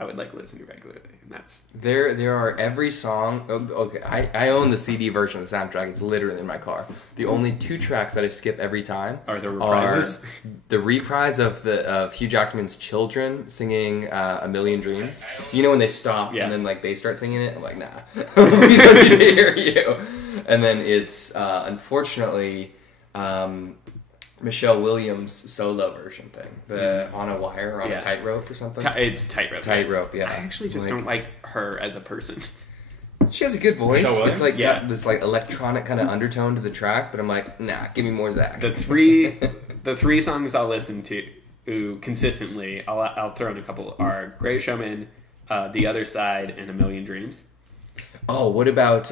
I would like listen to regularly, and that's There are every song. Okay, I own the CD version of the soundtrack. It's literally in my car. The only 2 tracks that I skip every time are the reprises. The reprise of Hugh Jackman's children singing "A Million Dreams." You know when they stop and then like they start singing it. I'm like, nah, we don't need to hear you. And then it's unfortunately Michelle Williams' solo version thing, the On a Wire or on a Tightrope or something. It's Tightrope. Tightrope, yeah. I actually just don't like her as a person. She has a good voice. It's like got this like electronic kind of undertone to the track, but I'm like, nah, give me more Zach. The three songs I'll listen to consistently, I'll throw in a couple, are Great Showman, The Other Side, and A Million Dreams. Oh, what about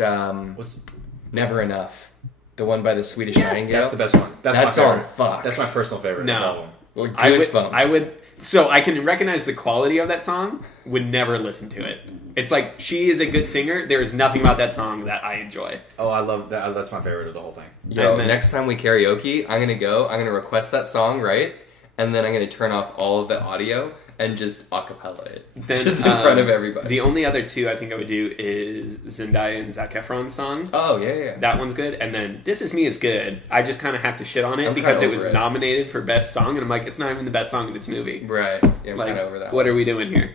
Never Enough? The one by the Swedish Nightingale? That's the best one. That's that song fucks. That's my personal favorite. No. Well, I would so I can recognize the quality of that song, would never listen to it. It's like, she is a good singer, there is nothing about that song that I enjoy. Oh, I love that. That's my favorite of the whole thing. Yo, next time we karaoke, I'm gonna request that song, right? And then I'm gonna turn off all of the audio and just acapella it. Then, just in front of everybody. The only other 2 I think I would do is Zendaya and Zac Efron's song. Oh, yeah. That one's good. And then This Is Me is good. I just kind of have to shit on it because it was nominated for Best Song, and I'm like, it's not even the best song in its movie. Right. Yeah, I'm like, kind of over that. What are we doing here?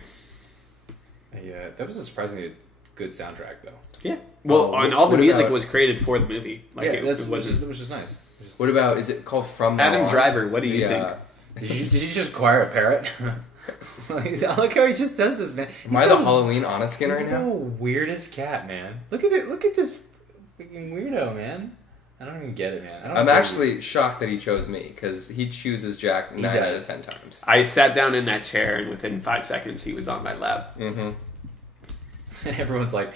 Yeah, that was a surprisingly good soundtrack, though. Yeah. Well, and all the music was created for the movie. Like, yeah, it was just nice. What about, is it called From Now Adam On? Driver, what do you think? Did you just acquire a parrot? Look how he just does this, man. Am I the Halloween honest skin right now? He's the weirdest cat, man. Look at it. Look at this freaking weirdo, man. I don't even get it, man. I'm actually shocked that he chose me, because he chooses Jack 9 out of 10 times. I sat down in that chair, and within 5 seconds, he was on my lap. Mm-hmm. And everyone's like,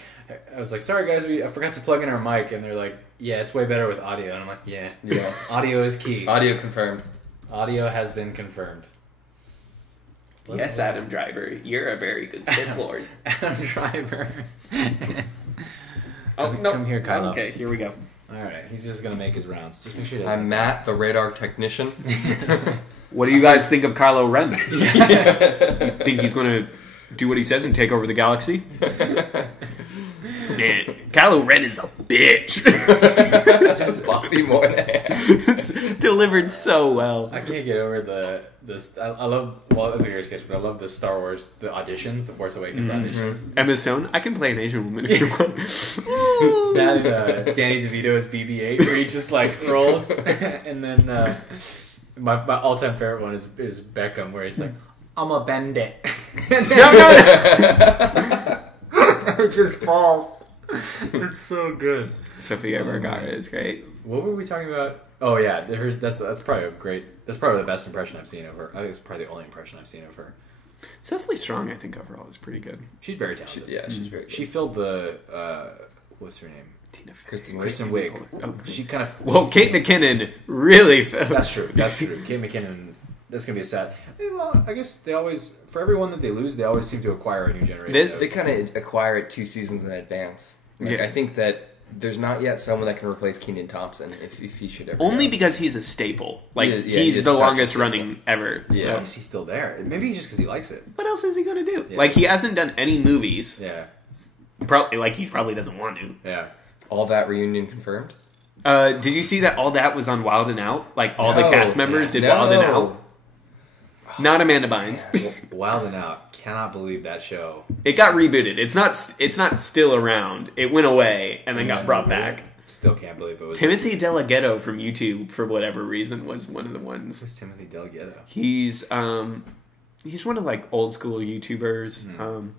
I was like, sorry guys, I forgot to plug in our mic, and they're like, yeah, it's way better with audio. And I'm like, yeah. Audio is key. Audio confirmed. Audio has been confirmed. Yes, Adam Driver, you're a very good Sith Lord. Adam Driver. Come here, Kylo. Okay, here we go. All right, he's just gonna make his rounds. Just make sure. I'm Matt, the radar technician. What do you guys think of Kylo Ren? Think he's going to do what he says and take over the galaxy? Man, Kylo Ren is a bitch. Just Bobby Moynihan. It's delivered so well. I can't get over this. I love. Well, it's a weird sketch, but I love the Star Wars, the auditions, the Force Awakens auditions. Emma Stone, I can play an Asian woman if you want. That and Danny DeVito's BB-8, where he just like rolls, and then my all-time favorite one is Beckham, where he's like, "I'm a bandit." No. It just falls. It's so good. Sofia Vergara is great. What were we talking about? Oh yeah, that's probably a great. That's probably the best impression I've seen of her. I think it's probably the only impression I've seen of her. Cecily Strong, I think overall is pretty good. She's very talented. She's very good. She filled the what's her name? Tina Fey. Kristen Wiig. Oh, she kind of. Well, Kate McKinnon really. That's true. Kate McKinnon. That's gonna be a sad. Well, I guess they always, for everyone that they lose, they always seem to acquire a new generation. They kind of acquire it 2 seasons in advance. Like, I think that there's not yet someone that can replace Kenan Thompson if he should ever. Only because he's a staple. Like, he's the longest running ever. Yeah, So. is he still there? Maybe just because he likes it. What else is he gonna do? Yeah. Like, he hasn't done any movies. Yeah. He probably doesn't want to. Yeah. All That reunion confirmed? Did you see that all that was on Wild and Out? Like, all the cast members did No. Wild and Out. Not Amanda Bynes. Wild and Out. Cannot believe that show. It got rebooted. It's not still around. It went away and then got brought back. Still can't believe it was. Timothy DeLaGhetto from YouTube, for whatever reason, was one of the ones. Who's Timothy DeLaGhetto? He's one of like old school YouTubers. Don't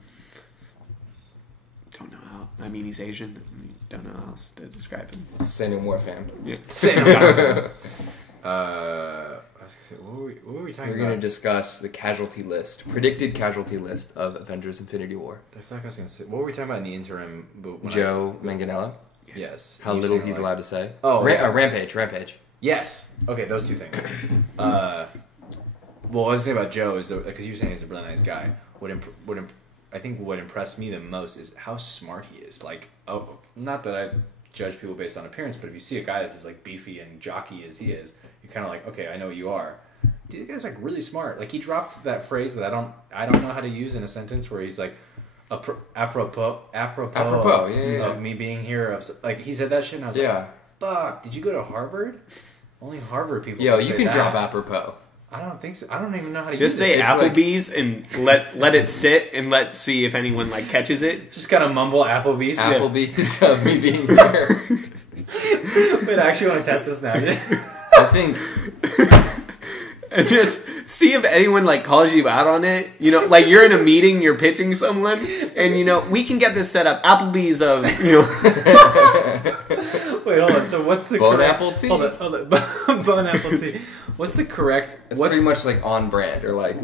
know how. I mean, he's Asian. Don't know how else to describe him. Say no more, fam. Yeah. What were we talking We're about? going to discuss the casualty list, predicted casualty list of Avengers Infinity War. I feel like I was going to say, what were we talking about in the interim? Joe Manganiello? Yes. How little he's allowed to say. Oh, Rampage. Yes. Okay, those two things. Well, what I was saying about Joe is, because you were saying he's a really nice guy, I think what impressed me the most is how smart he is. Like, not that I judge people based on appearance, but if you see a guy that's as like beefy and jockey as he is, you're kind of like, okay, I know what you are. dude, the guy's like really smart. Like he dropped that phrase that I don't know how to use in a sentence where he's like, apropos of me being here. Like he said that shit, and I was like, fuck, did you go to Harvard? Only Harvard people. Yo, can you say can that. drop apropos. I don't think so. I don't even know how to Just use say it. It's Applebee's and let it sit and let's see if anyone like catches it. Just kind of mumble Applebee's. Applebee's of me being here. Wait, I actually want to test this now. I think. And just see if anyone like calls you out on it. You know, like you're in a meeting, you're pitching someone, and you know we can get this set up. Applebee's of Wait, hold on. So what's the Bone correct... apple tea? Hold on. Bone apple tea. What's the correct? It's pretty much like on brand, or like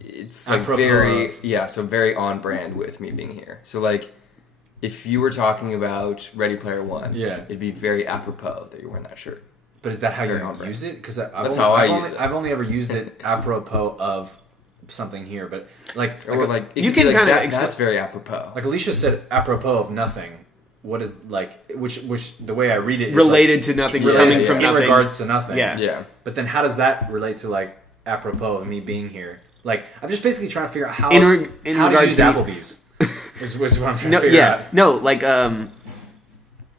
it's like very so very on brand with me being here. So like, if you were talking about Ready Player One, it'd be very apropos that you're wearing that shirt. But is that how you use it? Because that's how I use it. I've only ever used it apropos of something here, but like you can kind of that's very apropos. Like Alicia said, apropos of nothing. What is like which the way I read it is related like, to nothing, coming from in nothing. regards to nothing. Yeah. But then how does that relate to like apropos of me being here? Like I'm just basically trying to figure out how in how regards to use to Applebee's. is what I'm trying to figure out. No, like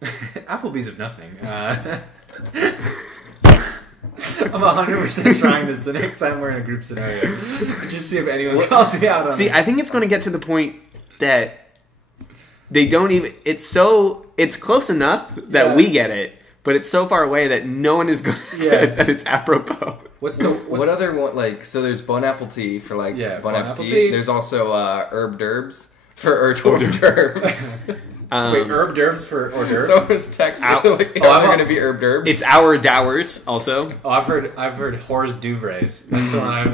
Applebee's of nothing. I'm 100% trying this the next time we're in a group scenario. Just see if anyone calls me out on it. I think it's going to get to the point that they don't even... It's close enough that we get it, but it's so far away that no one is going to get that it's apropos. What other one? Like, so there's Bon Apple Tea for like Bon Apple Tea. There's also Herb D'oeuvres for hors d'oeuvres. Wait, herb d'oeuvres for hors d'oeuvres? So it's text like, are there going to be herb d'oeuvres? It's our dowers also. Oh, I've heard hors d'oeuvres. That's the one I've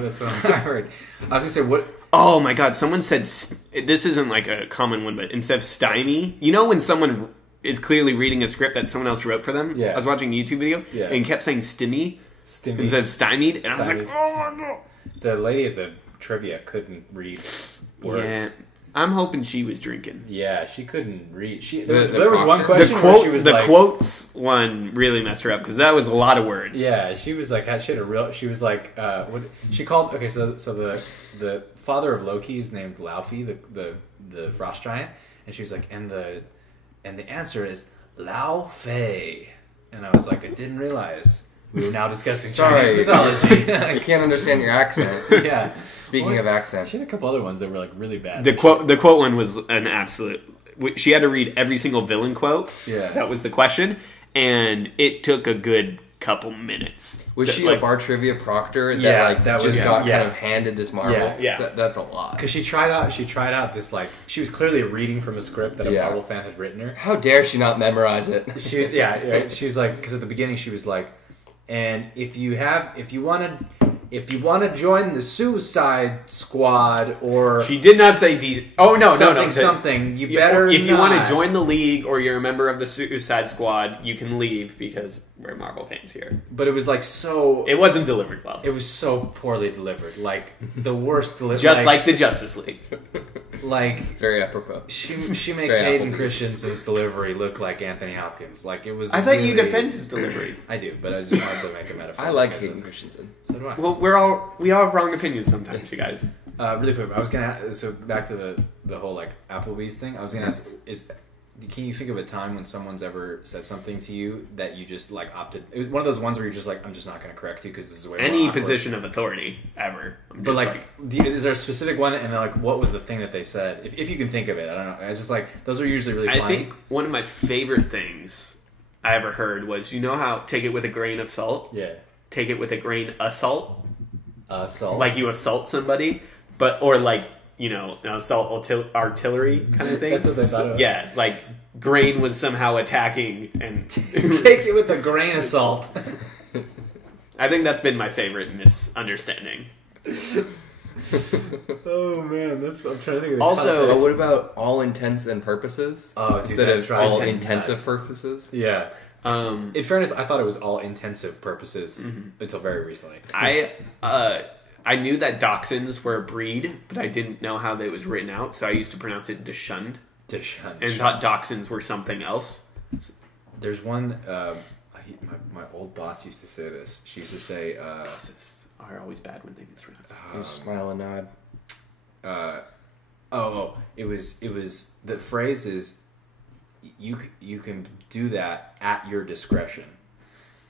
heard. I was gonna say what. Oh my god! Someone said this isn't like a common one, but instead of stymie, you know when someone is clearly reading a script that someone else wrote for them. Yeah. I was watching a YouTube video and kept saying stimmy instead of stymied, and I was like, oh my god. The lady at the trivia couldn't read words. Yeah. I'm hoping she was drinking. Yeah, she couldn't read. There was one question where she was like... The quotes one really messed her up, because that was a lot of words. Yeah, she was like... She was like... what she called... Okay, so the father of Loki is named Laufey, the frost giant. And she was like, and the answer is Laufey. And I was like, I didn't realize... We were now discussing Chinese mythology. I can't understand your accent. Yeah. Speaking of accent. She had a couple other ones that were like really bad. The quote one was an absolute... She had to read every single villain quote. Yeah. That was the question. And it took a good couple minutes. Was she a bar trivia proctor that got kind of handed this marble? Yeah. That's a lot. Because she tried out this like... She was clearly reading from a script that a Marvel fan had written her. How dare she not memorize it? She was like... Because at the beginning she was like... And if you want to join the Suicide Squad, or she did not say something. You better. If you want to join the league or you're a member of the Suicide Squad, you can leave because we're Marvel fans here. But it was like so. It wasn't delivered well. It was so poorly delivered, like the worst delivery. Just like the Justice League. Like very apropos. She makes Hayden Christensen's delivery look like Anthony Hopkins. Like it was. I thought you defend his delivery. I do, but I just wanted to make a metaphor. I like Hayden Christensen. So do I. Well, we all have wrong opinions sometimes, you guys. Really quick, I was gonna so back to the whole like Applebee's thing. I was gonna ask can you think of a time when someone's ever said something to you that you just like opted? It was one of those ones where you're just like, I'm just not going to correct you because this is way more any awkward. position of authority ever. But like, is there a specific one? And then like, what was the thing that they said? If you can think of it, I don't know. I just like those are usually really funny. I think one of my favorite things I ever heard was, you know how take it with a grain of salt. Yeah. Take it with a grain of salt. Salt. Like you assault somebody, or like, you know, assault artillery kind of thing. That's what they thought of. Yeah, like grain was somehow attacking and take it with a grain of salt. I think that's been my favorite misunderstanding. Oh man, I'm trying to think of also, what about all intents and purposes? Oh, dude, instead of all intensive purposes? Yeah. In fairness, I thought it was all intensive purposes until very recently. I knew that dachshunds were a breed, but I didn't know how that was written out, so I used to pronounce it dachshund. And thought dachshunds were something else. There's one, my old boss used to say this. She used to say, are always bad when they mispronounce. Just smile and nod. It was the phrase is you can do that at your discretion.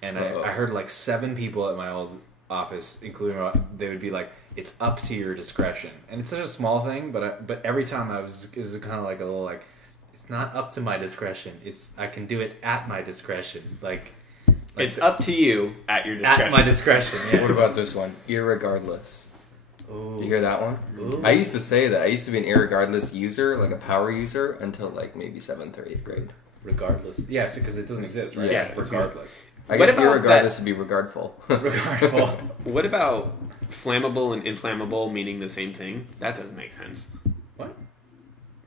And I heard like 7 people at my old office, including they would be like, "It's up to your discretion," and it's such a small thing, but every time it was kind of like a little like, "It's not up to my discretion. I can do it at my discretion." Like it's up to you at your discretion. At my discretion. Yeah. What about this one? Irregardless. Ooh. You hear that one? Ooh. I used to say that. I used to be an irregardless user, like a power user, until like maybe 7th or 8th grade. Regardless. Yes, because it doesn't exist, right? Yeah, regardless. I guess irregardless would be regardful. Regardful. What about flammable and inflammable meaning the same thing? That doesn't make sense. What?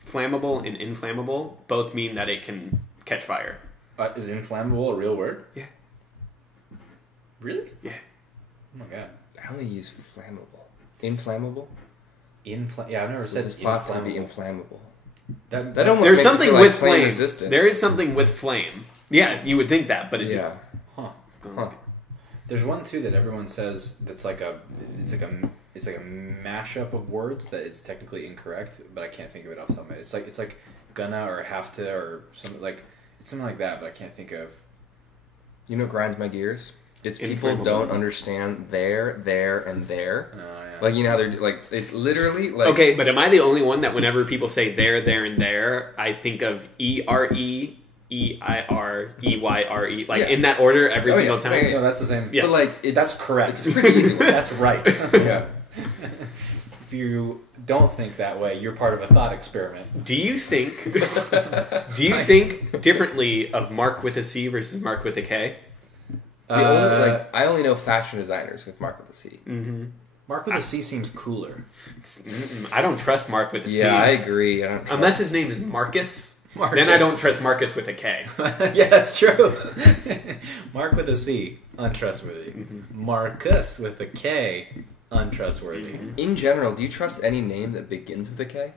Flammable and inflammable both mean that it can catch fire. Is inflammable a real word? Yeah. Really? Yeah. Oh my god. I only use flammable. Inflammable? Yeah, I've never So said this pasta would be inflammable. That almost There's makes something it feel with like flame flame. resistant. There is something with flame. Yeah, you would think that, but it Yeah. Huh. Huh. There's one too that everyone says that's like a mashup of words that it's technically incorrect, but I can't think of it off the top of my head. It's like gonna or have to or something like it's something like that, but I can't think of. You know what grinds my gears? It's people Inflammable. don't understand there, and there. Oh, yeah. Like, you know how they're, like, it's literally, like... Okay, but am I the only one that whenever people say there, and there, I think of E-R-E, E-I-R, E-Y-R-E, like in that order every single time? No, that's the same. Yeah. But, like, That's correct. It's a pretty easy one. That's right. Yeah. If you don't think that way, you're part of a thought experiment. Do you think differently of Mark with a C versus Mark with a K? I only know fashion designers with Mark with a C. Mm-hmm. Mark with a C seems cooler. I don't trust Mark with a C. Yeah, I agree. I don't trust Unless his name is Marcus. Marcus. Then I don't trust Marcus with a K. Yeah, that's true. Mark with a C, untrustworthy. Mm-hmm. Marcus with a K, untrustworthy. Mm-hmm. In general, do you trust any name that begins with a K?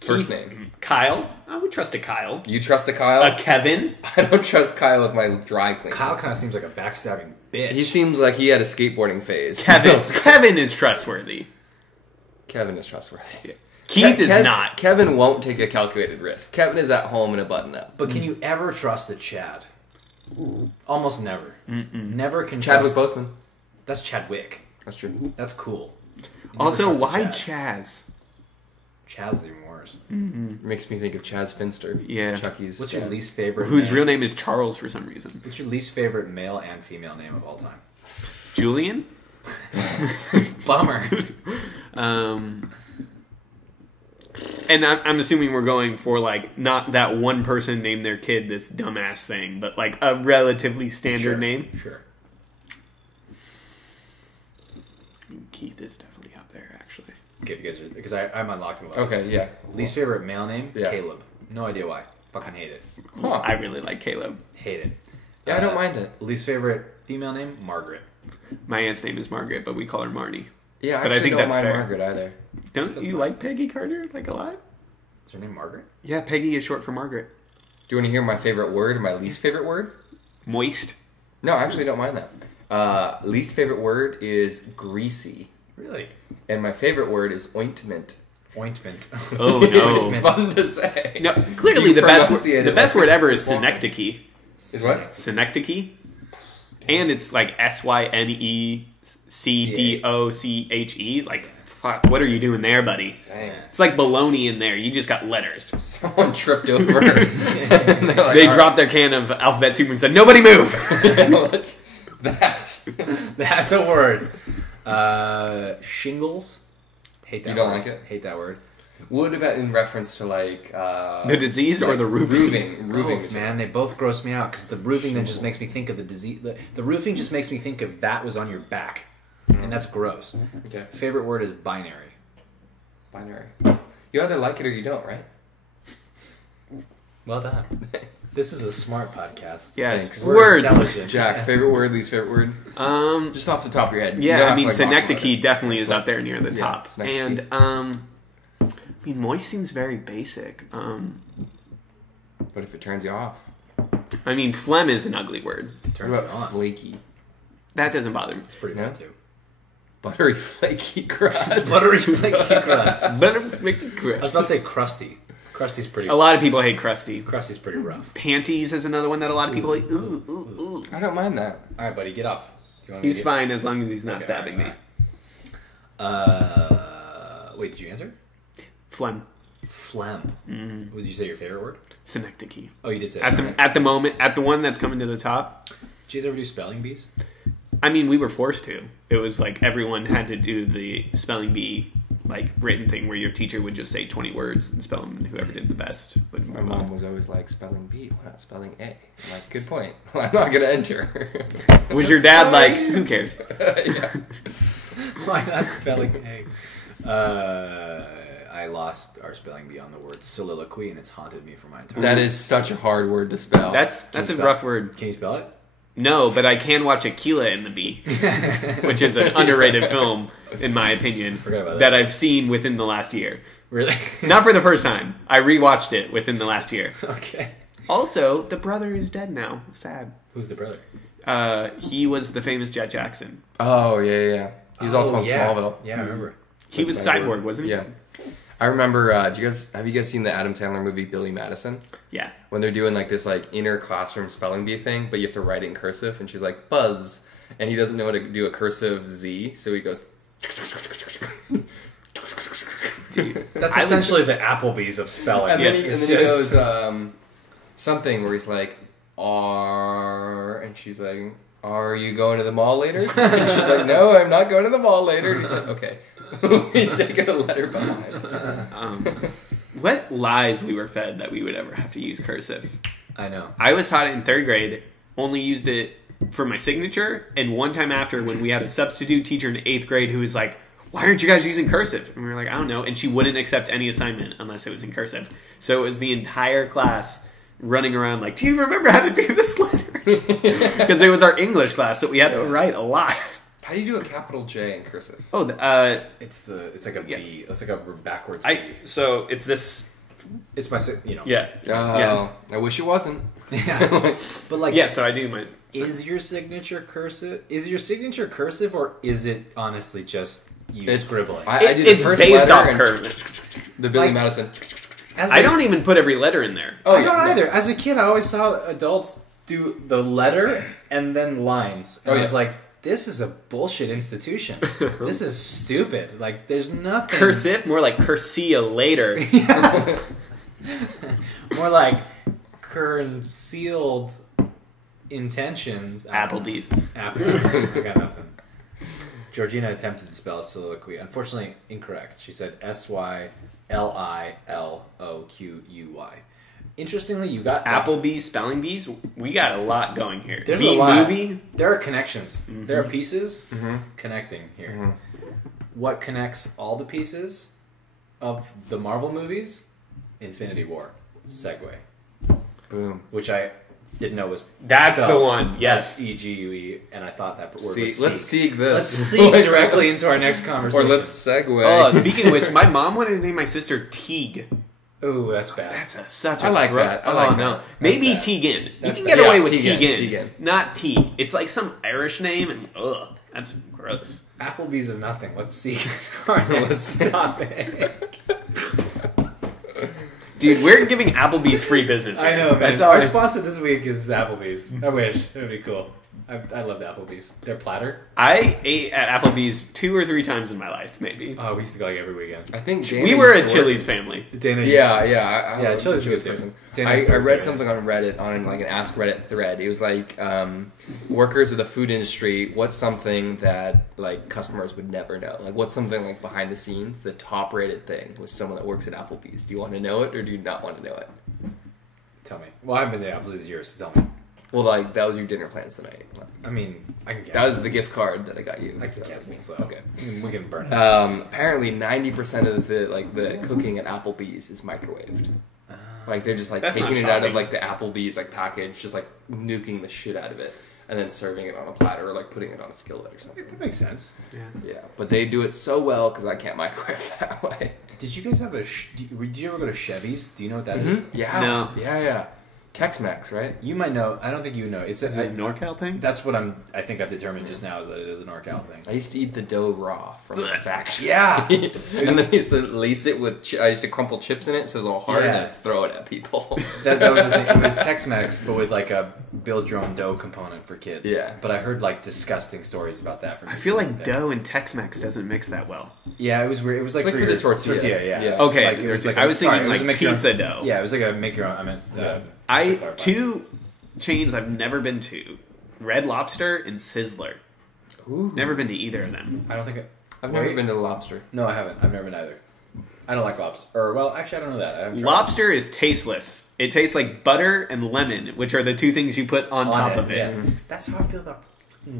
First name. Kyle. I would trust a Kyle. You trust a Kyle? A Kevin. I don't trust Kyle with my dry cleaning. Kyle kind of seems like a backstabbing bitch. He seems like he had a skateboarding phase. Kevin. Kevin is trustworthy. Kevin is trustworthy. Keith is not. Kevin won't take a calculated risk. Kevin is at home in a button-up. But can you ever trust a Chad? Almost never. Never can Chadwick trust... Boseman. That's Chadwick. That's true. That's cool. Never Also, trust a why Chad. Chaz? Chad's even worse. Makes me think of Chaz Finster. Yeah. Chucky's. What's your least favorite Whose name? real name is Charles for some reason. What's your least favorite male and female name of all time? Julian? Bummer. And I'm assuming we're going for, like, not that one person named their kid this dumbass thing, but, like, a relatively standard name. Sure. Keith is definitely up there, actually. Okay, because I'm unlocked in love. Okay, yeah. Least favorite male name? Yeah. Caleb. No idea why. Fucking hate it. Huh. I really like Caleb. Hate it. Yeah, I don't mind it. Least favorite female name? Margaret. My aunt's name is Margaret, but we call her Marnie. Yeah, But I I think don't that's mind fair. Margaret either. Don't That's you fine. like Peggy Carter, like, a lot? Is her name Margaret? Yeah, Peggy is short for Margaret. Do you want to hear my favorite word and my least favorite word? Moist. No, I actually don't mind that. Least favorite word is greasy. Really? And my favorite word is ointment. Ointment. Oh, no. It's fun to say. No, clearly You the best pronunciate the it best like word a ever is swan. synecdoche. Is what? Synecdoche. And it's like SYNECDOCHE. Like, fuck, what are you doing there, buddy? Dang. It's like baloney in there. You just got letters. Someone tripped over. And they're like, They "All dropped their can of alphabet soup and said, "Nobody move." right." That's... That's a word. Shingles. Hate that You don't word. like it? Hate that word. What about in reference to, like... The disease or the roofing? Roofing. Both, man. They both gross me out because the roofing then just makes me think of the disease. The roofing just makes me think of that was on your back. And that's gross. Okay. Favorite word is binary. Binary. You either like it or you don't, right? Well done. This is a smart podcast. Yes. Thanks. We're Words. intelligent. Jack, favorite word, least favorite word? Just off the top of your head. You Yeah, don't I have to, mean, like, talk about synecdoche it. definitely It's is like- up there near the yeah, top. synecdoche. And, I mean, moist seems very basic. But if it turns you off. I mean, phlegm is an ugly word. What Turn it about on. flaky? That doesn't bother me. It's pretty Yeah. bad too. buttery flaky crust. Buttery flaky crust. Buttery flaky I crust. was about to say crusty. Krusty's pretty. A lot of people hate Krusty. Krusty's pretty rough. Panties is another one that a lot of people hate. Ooh. I don't mind that. All right, buddy, get off. Do you want He's fine as long as he's not stabbing me. Wait, did you answer? Phlegm. Phlegm. Mm-hmm. Would you say your favorite word? Synecdoche. Oh, you did say At the moment, at the one that's coming to the top. Did you guys ever do spelling bees? I mean, we were forced to. It was like everyone had to do the spelling bee, like written thing where your teacher would just say 20 words and spell them, and whoever did the best would move My on. mom was always like, spelling B, why not spelling A? I'm like, good point. I'm not going to enter. Was your dad like, who cares? Yeah. Why not spelling A? I lost our spelling bee on the word soliloquy, and it's haunted me for my entire life. That is such a hard word to spell. That's a rough word. Can you spell it? No, but I can watch Aquila and the Bee, which is an underrated film, in my opinion, Forgot about that that. I've seen within the last year. Really? Not for the first time. I rewatched it within the last year. Okay. Also, the brother is dead now. Sad. Who's the brother? He was the famous Jet Jackson. Oh, yeah. He's also on Smallville. Yeah, I remember. He was Cyborg, wasn't he? Yeah. I remember, have you guys seen the Adam Sandler movie Billy Madison? Yeah. When they're doing like this like inner classroom spelling bee thing, but you have to write it in cursive, and she's like, buzz. And he doesn't know how to do a cursive Z, so he goes... Dude, That's essentially the Applebee's of spelling. And then, he, It's and then he just- goes, something where he's like, R, and she's like, are you going to the mall later? And she's like, no, I'm not going to the mall later. And he's like, okay. We take a letter behind. What lies we were fed that we would ever have to use cursive. I know. I was taught it in 3rd grade, only used it for my signature, and one time after when we had a substitute teacher in 8th grade who was like, why aren't you guys using cursive? And we were like, I don't know. And she wouldn't accept any assignment unless it was in cursive. So it was the entire class running around like, do you remember how to do this letter? Because it was our English class, so we had to write a lot. How do you do a capital J in cursive? Oh, It's like a B. It's like a backwards I B. so it's this. It's my, you know. Yeah. Oh, I wish it wasn't. Yeah. But like, Yeah, so I do my. is your signature cursive? Is your signature cursive, or is it honestly just you scribbling? I do the It's first based letter off and curve. the Billy Like- Madison. I don't even put every letter in there. Oh, I yeah, don't no. either. As a kid, I always saw adults do the letter and then lines. And Oh, I was yeah. like, this is a bullshit institution. This is stupid. Like, there's nothing. Cursive, more like cursia later. Yeah. More like concealed intentions. Applebee's. Applebee's. I got nothing. Georgina attempted to spell soliloquy. Unfortunately, incorrect. She said Syliloquy. Interestingly, you got Applebee's, spelling bees. We got a lot going here. There's Bee a lot. movie. There are connections. Mm-hmm. There are pieces Mm-hmm. connecting here. Mm-hmm. What connects all the pieces of the Marvel movies? Infinity War. Segue. Boom. Which I didn't know was That's the spelled one. Yes. S-E-G-U-E, and I thought that word See, was let's seek this. Let's seek directly into our next conversation. Or let's segue. Oh, speaking of which, my mom wanted to name my sister Teague. Ooh, that's bad. That's such a I like that. I like oh, no. that. Maybe That's bad. Tegan. That's You can bad. get away Yeah, with Tegan. Tegan. Not Teague. It's like some Irish name, and ugh, that's gross. Applebee's of nothing. Let's seek our next topic. Dude, we're giving Applebee's free business here. I know, man. That's all Our I- sponsor this week is Applebee's. I wish. It would be cool. I love the Applebee's. Their platter. I ate at Applebee's 2 or 3 times in my life, maybe. Oh, we used to go like every weekend. I think Dana We were a used to work- Chili's family. Dana, Yeah. I Yeah, love Chili's the is a good Chili's too. person. Dana I used to read work there. something on Reddit, on like an Ask Reddit thread. It was like, workers of the food industry, what's something that like customers would never know? Like, what's something like behind the scenes? The top rated thing was someone that works at Applebee's. Do you want to know it or do you not want to know it? Tell me. Well, I've been to Applebee's years, so tell me. Well, like, that was your dinner plans tonight. I mean, I can guess. That was the gift card that I got you. I can guess it, so Okay. we can burn it. Apparently, 90% of the cooking at Applebee's is microwaved. Like they're just like That's taking not it out of shocking. like the Applebee's like package, just like nuking the shit out of it, and then serving it on a platter or like putting it on a skillet or something. That makes sense. Yeah, but they do it so well because I can't microwave that way. Did you guys have did you ever go to Chevy's? Do you know what that is? Yeah. No. Yeah. Tex-Mex, right? You might know. I don't think you know. It's Is it a NorCal thing? That's what I think I've determined just now is that it is a NorCal thing. I used to eat the dough raw from the factory. Yeah. And then I used to lace it with... I used to crumple chips in it so it was all hard Yeah. and I'd throw it at people. That was the thing. It was Tex-Mex, but with like a build your own dough component for kids. Yeah. But I heard like disgusting stories about that from I feel like people. dough and Tex-Mex doesn't mix that well. Yeah, it was weird. It was like, It's like for the tortilla. yeah. Okay, Like, it was like I was thinking it was like a make your own- pizza dough. Yeah, it was like a make your own. I meant. Two chains I've never been to: Red Lobster and Sizzler. Ooh. Never been to either of them. I don't think I've never been to the Lobster. No, I haven't. I've never been either. I don't like lobster. Or well, actually, I don't know that. I haven't tried Lobster is tasteless. It tastes like butter and lemon, which are the two things you put on top of it. Yeah. That's how I feel about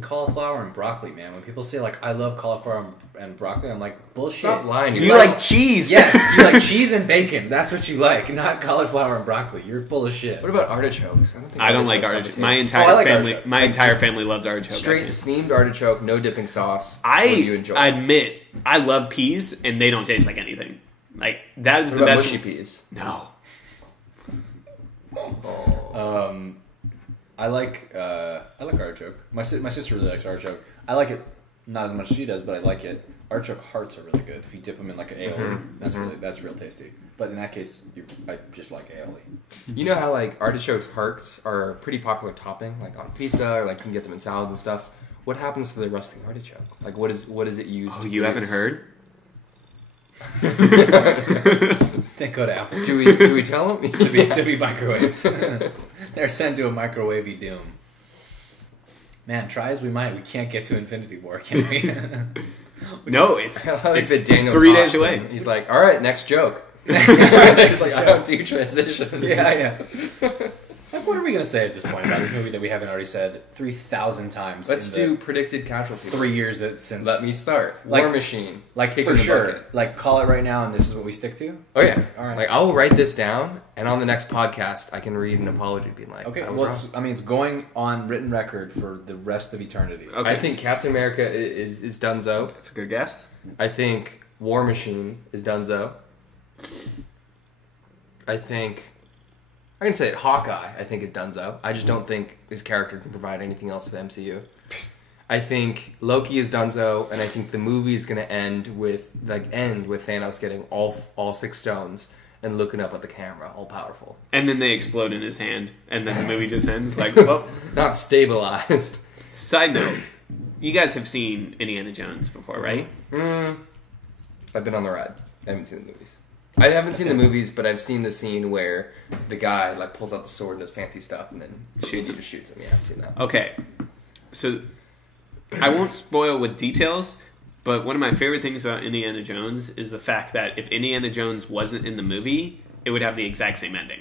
cauliflower and broccoli, man. When people say like I love cauliflower and broccoli, I'm like bullshit. Stop lying. You like cheese. Yes, you like cheese and bacon. That's what you like, not cauliflower and broccoli. You're full of shit. What about artichokes? I don't like artichoke. My taste. entire like family, artichoke. my entire family loves artichoke. Straight steamed artichoke, no dipping sauce. I What do you enjoy? admit I love peas, and they don't taste like anything. Like that is What the about best. mushy peas? No. Oh. I like artichoke. My sister really likes artichoke. I like it not as much as she does, but I like it. Artichoke hearts are really good if you dip them in like an aioli. That's real tasty. But in that case, I just like aioli. You know how like artichoke hearts are a pretty popular topping, like on pizza, or like you can get them in salads and stuff. What happens to the rusting artichoke? Like what is it used? Oh, to you haven't use? heard? Then go to Apple. Do we tell them? to be microwaved. They're sent to a microwavey doom. Man, try as we might, we can't get to Infinity War, can we? No, it's, I like it's the Daniel 3 Tosh days away. thing. He's like, all right, next joke. He's like, I don't do transitions. Yeah. Like, what are we going to say at this point about this movie that we haven't already said 3,000 times? Let's in the do predicted casualties. 3 years since. Let me start. Like- War Machine. Like, Kick for in the sure. bucket. Like, call it right now, and this is what we stick to? Oh yeah. All right. Like I'll write this down, and on the next podcast, I can read an apology, being like, Okay, I was well, wrong. it's going on written record for the rest of eternity. Okay. I think Captain America is Dunzo. That's a good guess. I think War Machine is Dunzo. I think I'm gonna say it, Hawkeye. I think is Dunzo. I just don't think his character can provide anything else to the MCU. I think Loki is Dunzo, and I think the movie is gonna end with Thanos getting all 6 stones and looking up at the camera, all powerful. And then they explode in his hand, and then the movie just ends. Like, well. Not stabilized. Side note, you guys have seen Indiana Jones before, right? I've been on the ride. I haven't seen the movies. I haven't seen the movies, but I've seen the scene where the guy like pulls out the sword and does fancy stuff, and then he just shoots him. Yeah, I've seen that. Okay, so I won't spoil with details, but one of my favorite things about Indiana Jones is the fact that if Indiana Jones wasn't in the movie, it would have the exact same ending.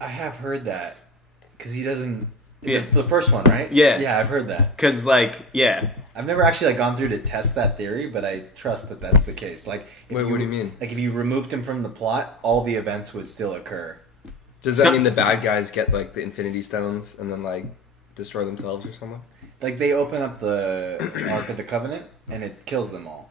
I have heard that. Because he doesn't... Yeah. The first one, right? Yeah. Yeah, I've heard that. Because, like, yeah. I've never actually like gone through to test that theory, but I trust that that's the case. Like, Wait, what do you mean? Like, if you removed him from the plot, all the events would still occur. Does that mean the bad guys get like the Infinity Stones and then like destroy themselves or something? Like, they open up the Ark of the Covenant, and it kills them all.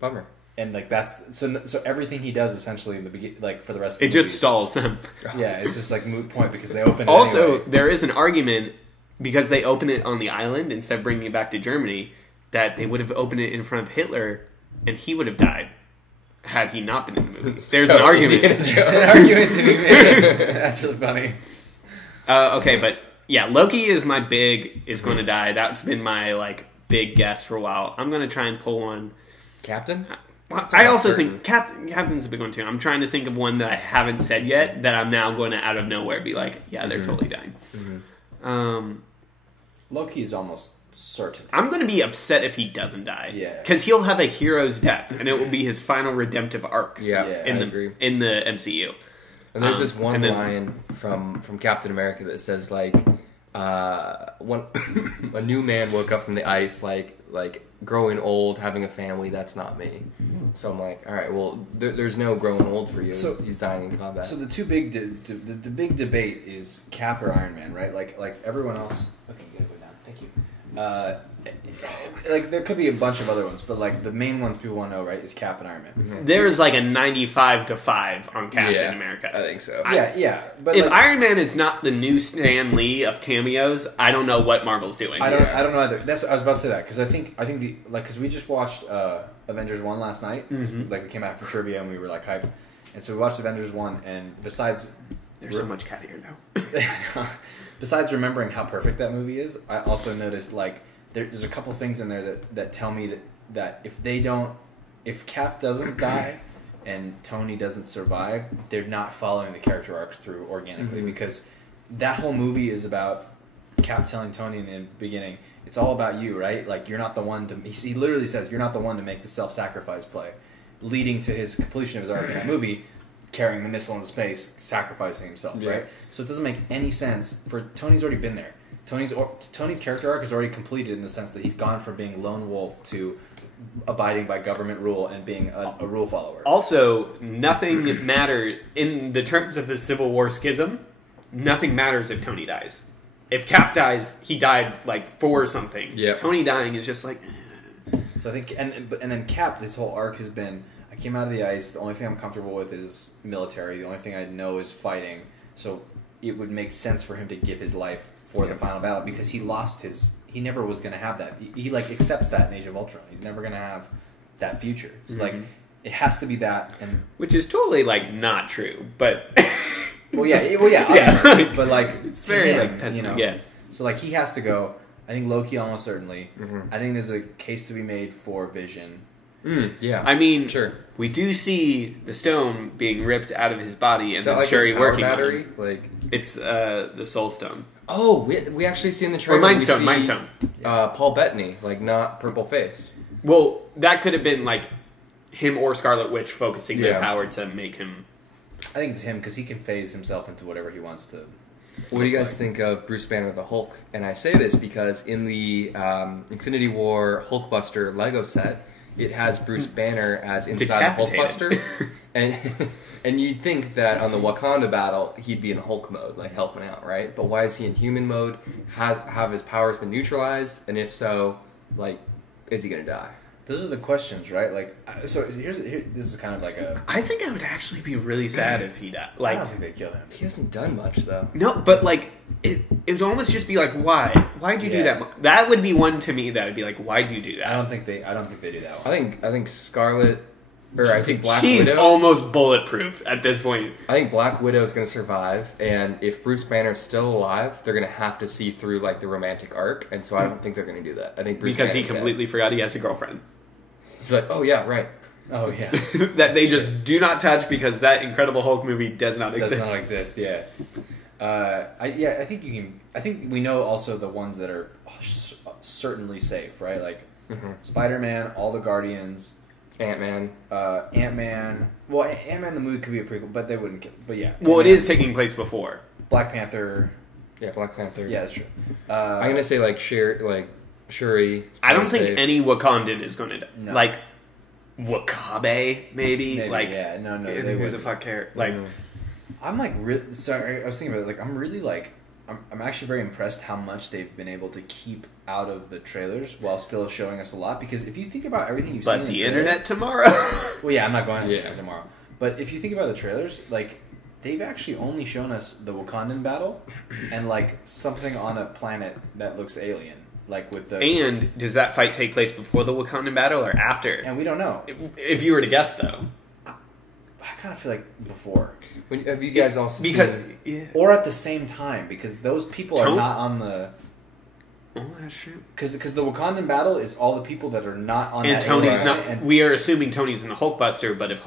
Bummer. And like that's so everything he does essentially in the beginning, like for the rest of the It just stalls them. Yeah, it's just like moot point because they open it Also, anyway. there is an argument, because they open it on the island instead of bringing it back to Germany, that they would have opened it in front of Hitler, and he would have died had he not been in the movie. There's an argument. There's an argument to be made. That's really funny. Okay, but yeah, Loki is going to die. That's been my like big guess for a while. I'm going to try and pull one. Captain? Well, I also think Captain's a big one too. I'm trying to think of one that I haven't said yet that I'm now going to out of nowhere be like, yeah, they're totally dying. Loki is almost certain. I'm going to be upset if he doesn't die. Yeah. Because he'll have a hero's death, and it will be his final redemptive arc. Yeah, I agree. In the MCU. And there's this one and then- line from Captain America that says like, a new man woke up from the ice, like growing old, having a family. That's not me. So I'm like, all right, well, there's no growing old for you. So- He's dying in combat. So the two big the big debate is Cap or Iron Man, right? Like everyone else. Okay, good, go down. Thank you. like there could be a bunch of other ones, but like the main ones people want to know, right, is Cap and Iron Man. Mm-hmm. There's like a 95-5 on Captain America. I think so. Yeah. But if like, Iron Man is not the new Stan Lee of cameos, I don't know what Marvel's doing. I don't know either. I was about to say that because I think because we just watched Avengers 1 last night. Like we came out for trivia and we were like hype, and so we watched Avengers 1, and besides, there's so much cat here now. Besides remembering how perfect that movie is, I also noticed like there's a couple things in there that tell me that if Cap doesn't die and Tony doesn't survive, they're not following the character arcs through organically, because that whole movie is about Cap telling Tony in the beginning, it's all about you, right? Like you're not the one to. He literally says you're not the one to make the self-sacrifice play, leading to his completion of his arc in that movie, carrying the missile into space, sacrificing himself, right? So it doesn't make any sense for Tony's already been there. Tony's character arc is already completed in the sense that he's gone from being lone wolf to abiding by government rule and being a rule follower. Also, nothing matters in the terms of the Civil War schism. Nothing matters if Tony dies. If Cap dies, he died like for something. Yep. Tony dying is just like. So I think, and then Cap, this whole arc has been, I came out of the ice, the only thing I'm comfortable with is military, the only thing I know is fighting, so it would make sense for him to give his life for the final battle, because he never was going to have that. He like accepts that in Age of Ultron. He's never going to have that future. So, like, it has to be that. And which is totally like not true, but. Obviously, but like it's very him, like you know. Yeah. So like he has to go. I think Loki almost certainly. I think there's a case to be made for Vision. Yeah. I mean, sure. We do see the stone being ripped out of his body, and then like Shuri his power working battery? on it. Like it's the Soul Stone. Oh, we actually see in the Or trailer. Mind Stone. Paul Bettany, like not purple faced. Well, that could have been like him or Scarlet Witch focusing their power to make him. I think it's him because he can phase himself into whatever he wants to. What do you guys think of Bruce Banner the Hulk? And I say this because in the Infinity War Hulkbuster Lego set, it has Bruce Banner as inside the Hulkbuster, and you'd think that on the Wakanda battle he'd be in Hulk mode, like helping out, right? But why is he in human mode? Have his powers been neutralized? And if so, like, is he gonna die? Those are the questions, right? Like, so this is kind of like a. I think I would actually be really sad if he died. Like, I don't think they'd kill him. He hasn't done much though. No, but like it would almost just be like, why? Why'd you do that? That would be one to me that would be like, why'd you do that? I don't think they do that one. I think Scarlet, or I think Black She's Widow. almost bulletproof at this point. I think Black Widow is going to survive, and if Bruce Banner's still alive, they're going to have to see through like the romantic arc, and so I don't think they're going to do that. I think Bruce because he Banner's completely dead. forgot he has a girlfriend. He's like, oh yeah, right. Oh yeah, that they just do not touch because that Incredible Hulk movie does not exist. Does not exist. Yeah. I think you can. I think we know also the ones that are certainly safe, right? Like Spider-Man, all the Guardians, Ant-Man. Ant-Man. Well, Ant-Man the movie could be a prequel, but they wouldn't kill. But yeah. Well, it is taking place before. Black Panther. Yeah, Black Panther. Yeah, that's true. I'm gonna say like Shuri. I don't think any Wakandan is going to die. No. Like Wakabe, maybe. Like yeah, no, who they the wouldn't. fuck cares? Like I'm like really sorry. I was thinking about it. Like I'm really like I'm actually very impressed how much they've been able to keep out of the trailers while still showing us a lot. Because if you think about everything you've seen, but in the trailer, internet tomorrow. Well, yeah, I'm not going to tomorrow. But if you think about the trailers, like they've actually only shown us the Wakandan battle and like something on a planet that looks alien, like with the. And does that fight take place before the Wakandan battle or after? And we don't know. If you were to guess, though. I kind of feel like before. Have you guys also seen... Or at the same time, because those people are not on the... Oh, that's true. Because the Wakandan battle is all the people that are not on and that Tony's not... And we are assuming Tony's in the Hulkbuster, but if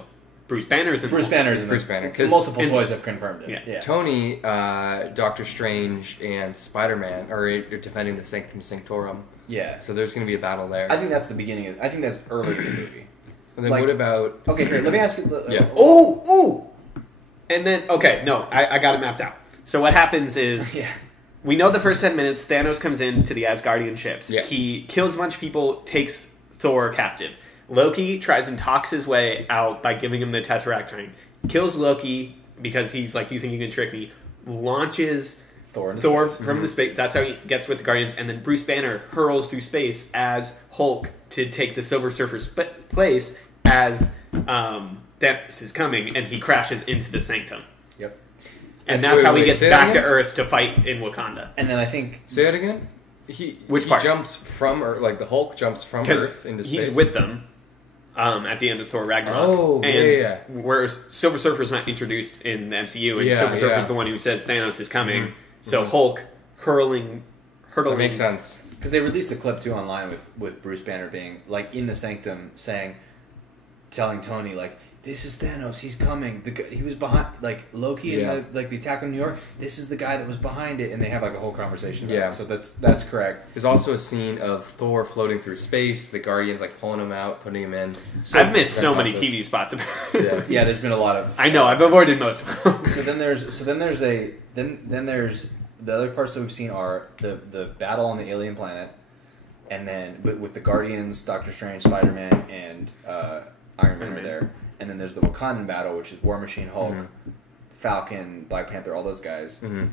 Bruce Banner's in Bruce Banner's Bruce Banner. Multiple toys have confirmed it. Yeah. Tony, Doctor Strange, and Spider-Man are defending the Sanctum Sanctorum. Yeah. So there's going to be a battle there. I think that's the beginning. I think that's early in the movie. And then what about... Okay, here, let me ask you... Yeah. Oh! And then, okay, no, I got it mapped out. So what happens is... Yeah. We know the first 10 minutes, Thanos comes in to the Asgardian ships. Yeah. He kills a bunch of people, takes Thor captive. Loki tries and talks his way out by giving him the Tesseract ring. Kills Loki because he's like, you think you can trick me. Launches Thor from the space. That's how he gets with the Guardians. And then Bruce Banner hurls through space as Hulk to take the Silver Surfer's place as Thanos is coming, and he crashes into the Sanctum. Yep. And that's how he gets back to Earth to fight in Wakanda. And then I think... Say that again? Which part? He jumps from Earth, like the Hulk jumps from Earth into space. He's with them at the end of Thor Ragnarok. Oh, and whereas Silver Surfer's not introduced in the MCU, and Silver Surfer's the one who says Thanos is coming. Mm-hmm. So Hulk hurling. That makes sense. Because they released a clip too online with Bruce Banner being like in the Sanctum telling Tony like, "This is Thanos. He's coming. He was behind like Loki in the attack on New York. This is the guy that was behind it." And they have like a whole conversation about it. So that's correct. There's also a scene of Thor floating through space. The Guardians like pulling him out, putting him in. So I've missed so many TV spots about it. Yeah, there's been a lot of. I know. I've avoided most of them. So then there's the other parts that we've seen are the battle on the alien planet, and then with the Guardians, Doctor Strange, Spider-Man, and Iron Man are there. And then there's the Wakandan battle, which is War Machine, Hulk, Falcon, Black Panther, all those guys. Mm-hmm.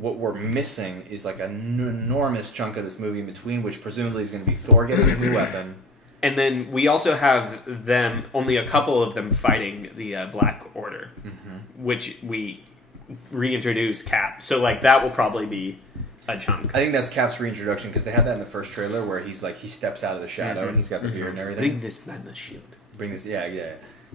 What we're missing is like an enormous chunk of this movie in between, which presumably is going to be Thor getting his new weapon. And then we also have only a couple of them fighting the Black Order, which we reintroduce Cap. So like that will probably be a chunk. I think that's Cap's reintroduction because they had that in the first trailer where he's like he steps out of the shadow and he's got the beard and everything. Bring this man the shield. Bring this, yeah.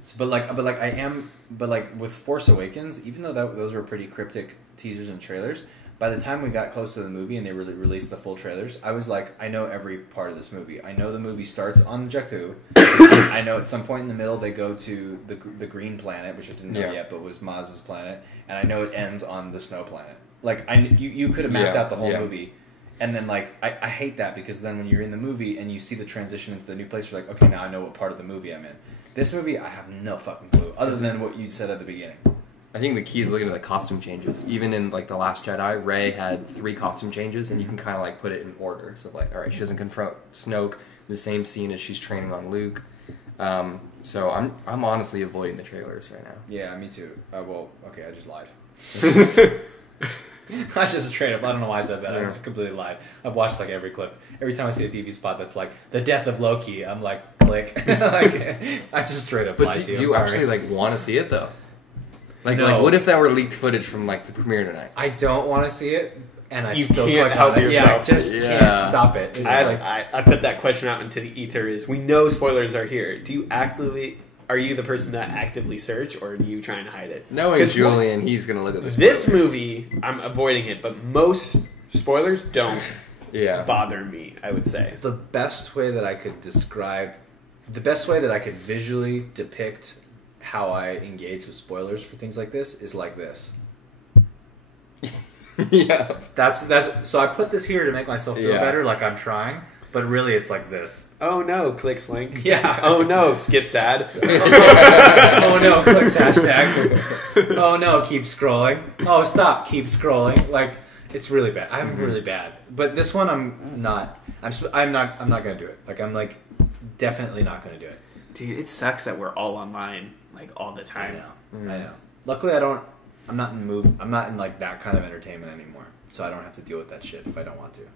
So, but with Force Awakens, even though those were pretty cryptic teasers and trailers, by the time we got close to the movie and they really released the full trailers, I was like, I know every part of this movie. I know the movie starts on Jakku. I know at some point in the middle they go to the green planet, which I didn't know yet, but was Maz's planet, and I know it ends on the snow planet. Like you could have mapped out the whole movie. And then, like, I hate that because then when you're in the movie and you see the transition into the new place, you're like, okay, now I know what part of the movie I'm in. This movie, I have no fucking clue, other than what you said at the beginning. I think the key is looking at the costume changes. Even in, like, The Last Jedi, Rey had 3 costume changes, and you can kind of, like, put it in order. So, like, all right, she doesn't confront Snoke the same scene as she's training on Luke. So I'm honestly avoiding the trailers right now. Yeah, me too. Well, okay, I just lied. I just straight up. I don't know why I said that. I just completely lied. I've watched like every clip. Every time I see a TV spot that's like the death of Loki, I'm like, click. Like, I just straight up lied to you. But do you actually like want to see it though? Like what if that were leaked footage from like the premiere tonight? I don't want to see it, and I you still can't click help on it. yourself. Yeah, I just can't stop it. I put that question out into the ether. Is we know spoilers are here. Are you the person that actively search, or are you trying to hide it? Knowing Julian, he's going to look at this. This movie, I'm avoiding it, but most spoilers don't bother me, I would say. The best way that I could visually depict how I engage with spoilers for things like this is like this. Yeah. That's so I put this here to make myself feel better, like I'm trying, but really it's like this. Oh no, clicks link. Yeah. Oh no, skips ad. Oh no, clicks hashtag. Oh no, keep scrolling. Oh stop, keep scrolling. Like it's really bad. I'm really bad. But this one I'm not gonna do it. Like I'm like definitely not gonna do it. Dude, it sucks that we're all online like all the time. I know. Luckily I'm not in like that kind of entertainment anymore. So I don't have to deal with that shit if I don't want to.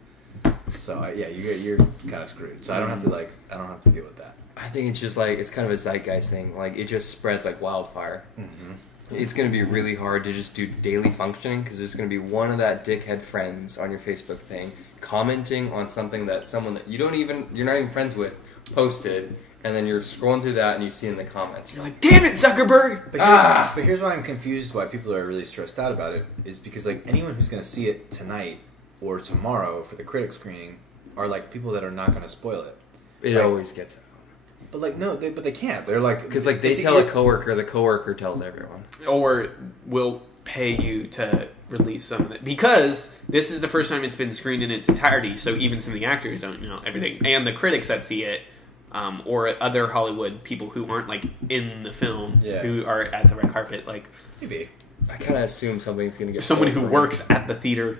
So you're kind of screwed. So I don't have to deal with that. I think it's just like it's kind of a zeitgeist thing. Like it just spreads like wildfire. It's going to be really hard to just do daily functioning because there's going to be one of that dickhead friends on your Facebook thing commenting on something that someone that you're not even friends with posted, and then you're scrolling through that and you see in the comments, you're like, "Damn it, Zuckerberg!" But here's why I'm confused. Why people are really stressed out about it is because like anyone who's going to see it tonight or tomorrow for the critic screening are like people that are not going to spoil it. It always gets out. But like no, they can't. They're like because like they tell a coworker, the coworker tells everyone, or will pay you to release some of it because this is the first time it's been screened in its entirety. So even some of the actors don't know everything, and the critics that see it, or other Hollywood people who aren't like in the film, who are at the red carpet, like maybe. I kind of assume something's going to get... Someone who works at the theater.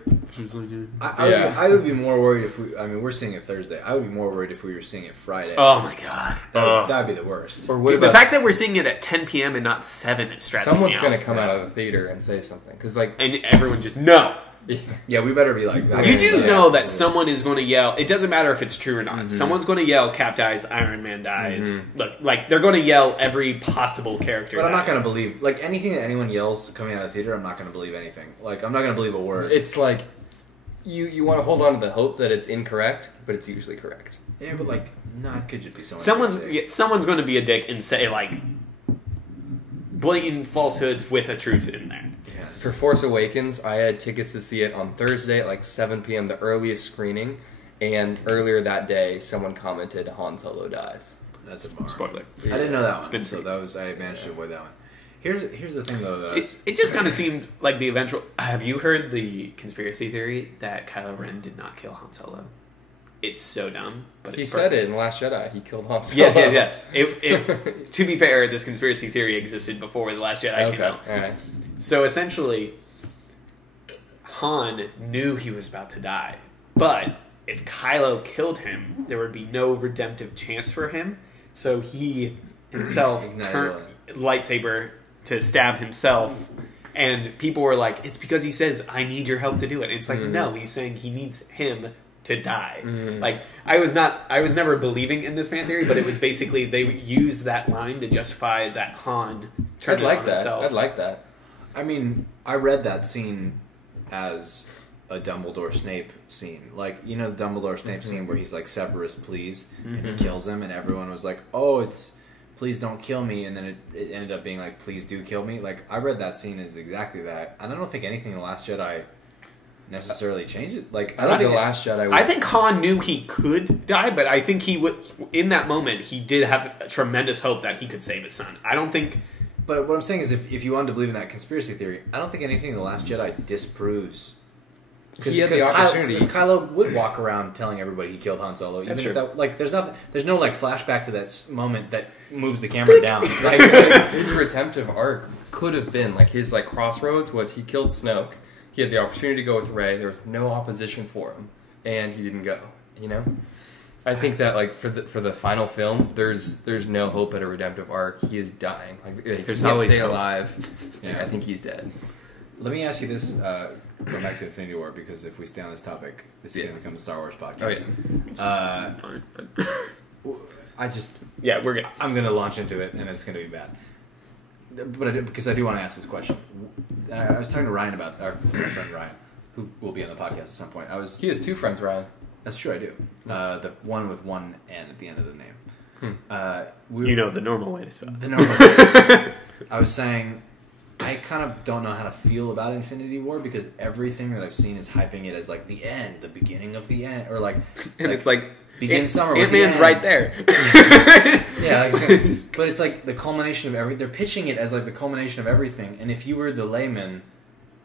I would be more worried if we... I mean, we're seeing it Thursday. I would be more worried if we were seeing it Friday. Oh, my God. That would be the worst. Or Dude, the fact that we're seeing it at 10 p.m. and not 7 is stressing Someone's me out. going to come out of the theater and say something. Cause like, and everyone just... No! Yeah, we better be like that. You do know that someone is going to yell. It doesn't matter if it's true or not. Someone's going to yell, Cap dies, Iron Man dies. Look, like, they're going to yell every possible character. But I'm not going to believe, like, anything that anyone yells coming out of the theater, I'm not going to believe anything. Like, I'm not going to believe a word. It's like, you want to hold on to the hope that it's incorrect, but it's usually correct. Yeah, but, like, no, it could just be someone. Someone's going to be a dick and say, like, blatant falsehoods with a truth in there. Yeah. For Force Awakens, I had tickets to see it on Thursday at like 7 p.m., the earliest screening, and earlier that day, someone commented Han Solo dies. That's a bar. Spoiler. I didn't know that It's one, been so tweaked. I managed to avoid that one. Here's the thing, though. That It just kind of seemed like the eventual... Have you heard the conspiracy theory that Kylo Ren did not kill Han Solo? It's so dumb, but He it's said perfect. it in Last Jedi. He killed Han Solo. Yes. To be fair, this conspiracy theory existed before The Last Jedi came out. All right. So essentially, Han knew he was about to die, but if Kylo killed him, there would be no redemptive chance for him. So he himself turned lightsaber to stab himself, and people were like, "It's because he says I need your help to do it." And it's like, no, he's saying he needs him to die. Like, I was never believing in this fan theory, but it was basically they used that line to justify that Han turned I'd like on that. himself. I'd like that. I mean, I read that scene as a Dumbledore Snape scene. Like, you know the Dumbledore Snape scene where he's like, Severus, please, and he kills him, and everyone was like, oh, it's please don't kill me, and then it ended up being like, please do kill me. Like, I read that scene as exactly that, and I don't think anything in The Last Jedi necessarily changes. Like, I don't think The Last Jedi was... I think Han knew he could die, but I think he would. In that moment, he did have a tremendous hope that he could save his son. I don't think. But what I'm saying is, if you wanted to believe in that conspiracy theory, I don't think anything in The Last Jedi disproves. He had the opportunity. Because Kylo would walk around telling everybody he killed Han Solo. Even That's if true. that, like, there's no like flashback to that moment that moves the camera down. Like, His redemptive arc could have been like his like crossroads was he killed Snoke. He had the opportunity to go with Rey. There was no opposition for him, and he didn't go. You know, I think that like for the final film, there's no hope at a redemptive arc. He is dying. Like he There's can't always stay hope. alive. Yeah. I think he's dead. let me ask you this. Going back to Infinity War, because if we stay on this topic, this is going to become a Star Wars podcast. Oh yeah. Fine, but I just yeah, we're good. I'm going to launch into it, and it's going to be bad. But because I do want to ask this question. I was talking to Ryan about our friend Ryan, who will be on the podcast at some point. He has two friends, Ryan. That's true, I do. The one with one N at the end of the name. You know the normal way to spell it. The normal. I was saying, I kind of don't know how to feel about Infinity War because everything that I've seen is hyping it as like the end, the beginning of the end, or like, And it's like begin summer. with Ant-Man's the end. right there. Yeah, like, but it's like the culmination of every. They're pitching it as like the culmination of everything. And if you were the layman,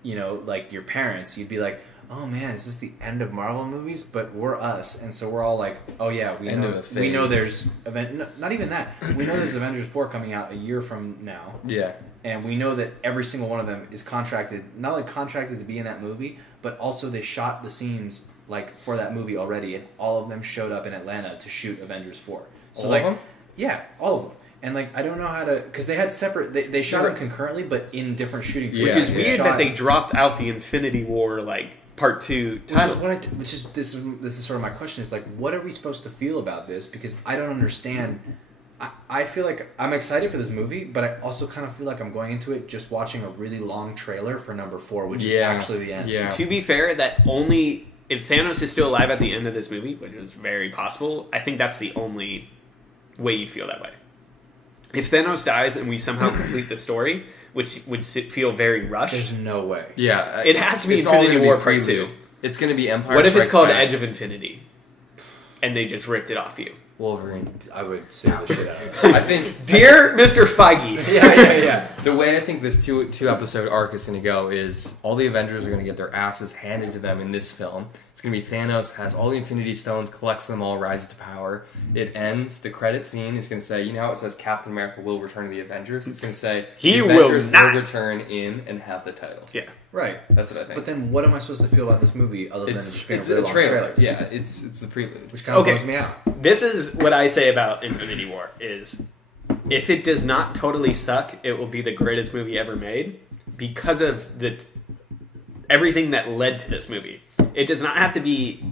you know, like your parents, you'd be like, "Oh man, is this the end of Marvel movies?" But we're us, and so we're all like, "Oh yeah, we End know. of the We know phase. there's not even that. We know there's Avengers 4 coming out a year from now." Yeah. And we know that every single one of them is contracted, not only contracted to be in that movie, but also they shot the scenes like for that movie already, and all of them showed up in Atlanta to shoot Avengers 4. So All like, of them? yeah, all of them. And like, I don't know how to, because they had separate, they shot them concurrently, but in different shooting. Yeah, Which is yeah. weird that they dropped out the Infinity War like Part 2 title. This is sort of my question is like, what are we supposed to feel about this? Because I don't understand. I feel like I'm excited for this movie, but I also kind of feel like I'm going into it just watching a really long trailer for number 4, which is actually the end. Yeah. To be fair, that only if Thanos is still alive at the end of this movie, which is very possible, I think that's the only way you feel that way. If Thanos dies and we somehow complete the story, which would feel very rushed, There's no way. Yeah. It has to be it's all Infinity gonna War be Part prelude. 2. It's going to be Empire What if it's Strikes called Back. Edge of Infinity? And they just ripped it off you. Wolverine. I would say the shit out of it. I think Dear Mr. Feige. yeah. the way I think this two episode arc is going to go is all the Avengers are going to get their asses handed to them in this film. It's going to be Thanos has all the Infinity Stones, collects them all, rises to power. It ends. The credit scene is going to say, you know how it says Captain America will return to the Avengers? It's going to say He the will Avengers not. return in and have the title. Yeah. Right. That's what I think. But then what am I supposed to feel about this movie other than it's just being it's a really a long trailer. Yeah, it's the prelude. Which kind of Okay. blows me out. This is what I say about Infinity War is if it does not totally suck, it will be the greatest movie ever made because of everything that led to this movie. It does not have to be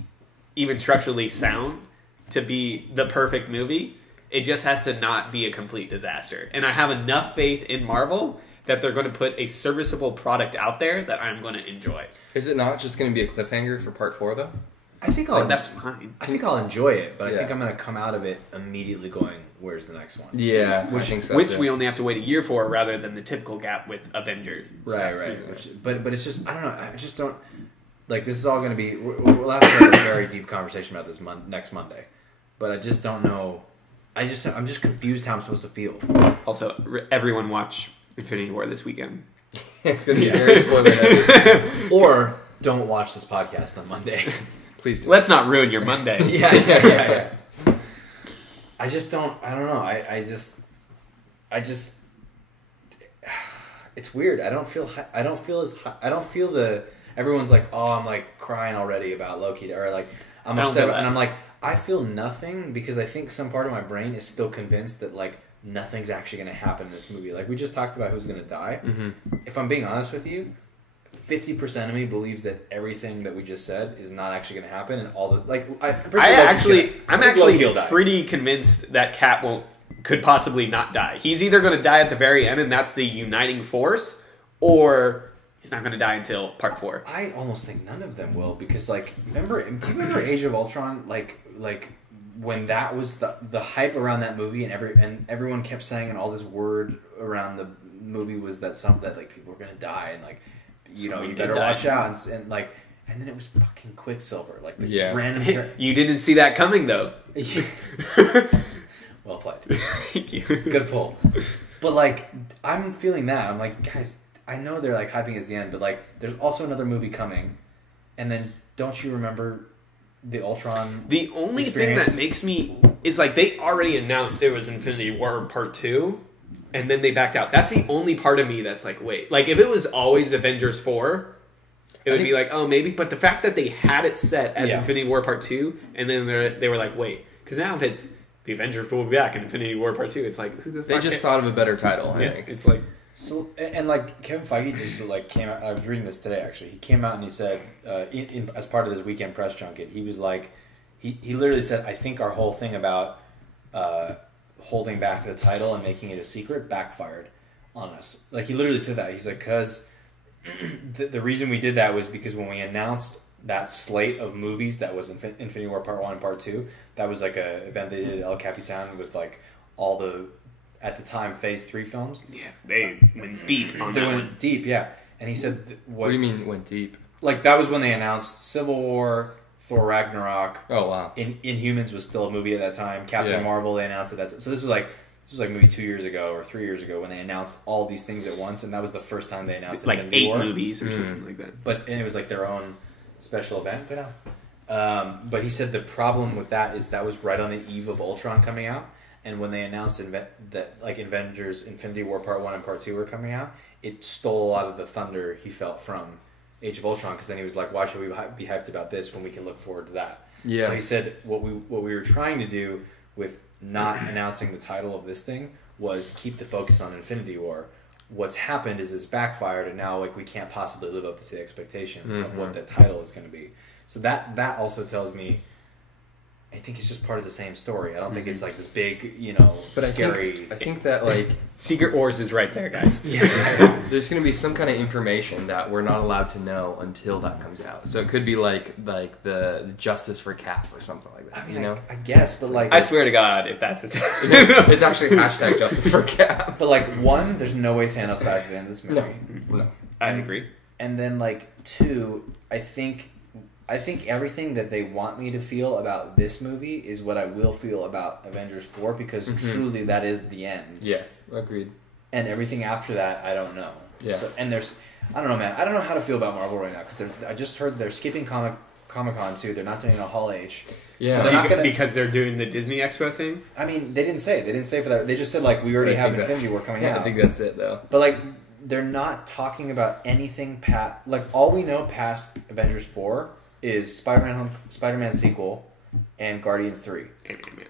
even structurally sound to be the perfect movie. It just has to not be a complete disaster. And I have enough faith in Marvel that they're going to put a serviceable product out there that I'm going to enjoy. Is it not just going to be a cliffhanger for part 4, though? I think that's fine. I think I'll enjoy it, but I think I'm going to come out of it immediately going, "Where's the next one?" Yeah, which we only have to wait a year for, rather than the typical gap with Avengers. Right. But it's just, I don't know. I just don't like. This is all going to be. We'll have to have a very deep conversation about this next Monday. But I just don't know. I'm just confused how I'm supposed to feel. Also, everyone watch Infinity War this weekend. It's going to be very spoiler heavy. Or don't watch this podcast on Monday. Please do. Let's not ruin your Monday. Yeah. I just don't. I don't know. I just. It's weird. I don't feel the. Everyone's like, oh, I'm like crying already about Loki, or like I'm upset, and I'm like, I feel nothing because I think some part of my brain is still convinced that like nothing's actually going to happen in this movie. Like we just talked about who's going to die. Mm-hmm. If I'm being honest with you, 50% of me believes that everything that we just said is not actually going to happen, and all the like. I'm actually pretty convinced that Cap could possibly not die. He's either going to die at the very end, and that's the uniting force, or he's not going to die until part 4. I almost think none of them will, because like, do you remember Age of Ultron? Like when that was the hype around that movie, and everyone kept saying, and all this word around the movie was that like people were going to die, and like. You better watch out, and then it was fucking Quicksilver, like the random. You didn't see that coming, though. Well played. Thank you. Good pull. But like, I'm feeling that. I'm like, guys, I know they're like hyping as the end, but like, there's also another movie coming, and then don't you remember the Ultron? The only thing that makes me is like they already announced it was Infinity War Part 2. And then they backed out. That's the only part of me that's like, wait. Like, if it was always Avengers 4, it would be like, oh, maybe. But the fact that they had it set as Infinity War Part 2, and then they were like, wait. Because now if it's the Avengers will be back in Infinity War Part 2, it's like, who the fuck? They just thought of a better title, I think. It's like... So, and like, Kevin Feige just like came out... I was reading this today, actually. He came out and he said, as part of this weekend press junket, he was like... He literally said, I think our whole thing about... holding back the title and making it a secret backfired on us. Like, he literally said that. He's like, because the reason we did that was because when we announced that slate of movies that was Infinity War Part 1 and Part 2, that was like a event they did at El Capitan with like all the, at the time, Phase 3 films. Yeah, they went deep on that. They went deep, yeah. And he said... What do you mean went deep? Like, that was when they announced Civil War... Thor Ragnarok. Oh wow! Inhumans was still a movie at that time. Captain Marvel, they announced it. So this was like maybe 2 years ago or 3 years ago when they announced all these things at once, and that was the first time they announced like 8 movies or something like that. And it was like their own special event. But he said the problem with that is that was right on the eve of Ultron coming out, and when they announced that like Avengers Infinity War Part 1 and Part 2 were coming out, it stole a lot of the thunder he felt from Age of Ultron, because then he was like, why should we be hyped about this when we can look forward to that? Yeah. So he said what we were trying to do with not announcing the title of this thing was keep the focus on Infinity War. What's happened is it's backfired, and now like we can't possibly live up to the expectation of what the title is going to be. So that also tells me I think it's just part of the same story. I don't think it's like this big, but scary. I think that like Secret Wars is right there, guys. Yeah. There's going to be some kind of information that we're not allowed to know until that comes out. So it could be like the Justice for Cap or something like that. I mean, I guess, but like I swear to God, if that's it, it's actually hashtag Justice for Cap. But like one, there's no way Thanos dies at the end of this movie. No, I agree. And then like two, I think everything that they want me to feel about this movie is what I will feel about Avengers 4, because truly that is the end. Yeah, agreed. And everything after that, I don't know. Yeah. So, and I don't know, man. I don't know how to feel about Marvel right now, because I just heard they're skipping Comic-Con too. They're not doing a Hall H. Yeah, so they're not gonna, because they're doing the Disney Expo thing? I mean, they didn't say for that. They just said, like, we already have Infinity War coming out. I think that's it, though. But, like, they're not talking about anything like, all we know past Avengers 4 is Spider-Man sequel and Guardians 3. And Ant-Man.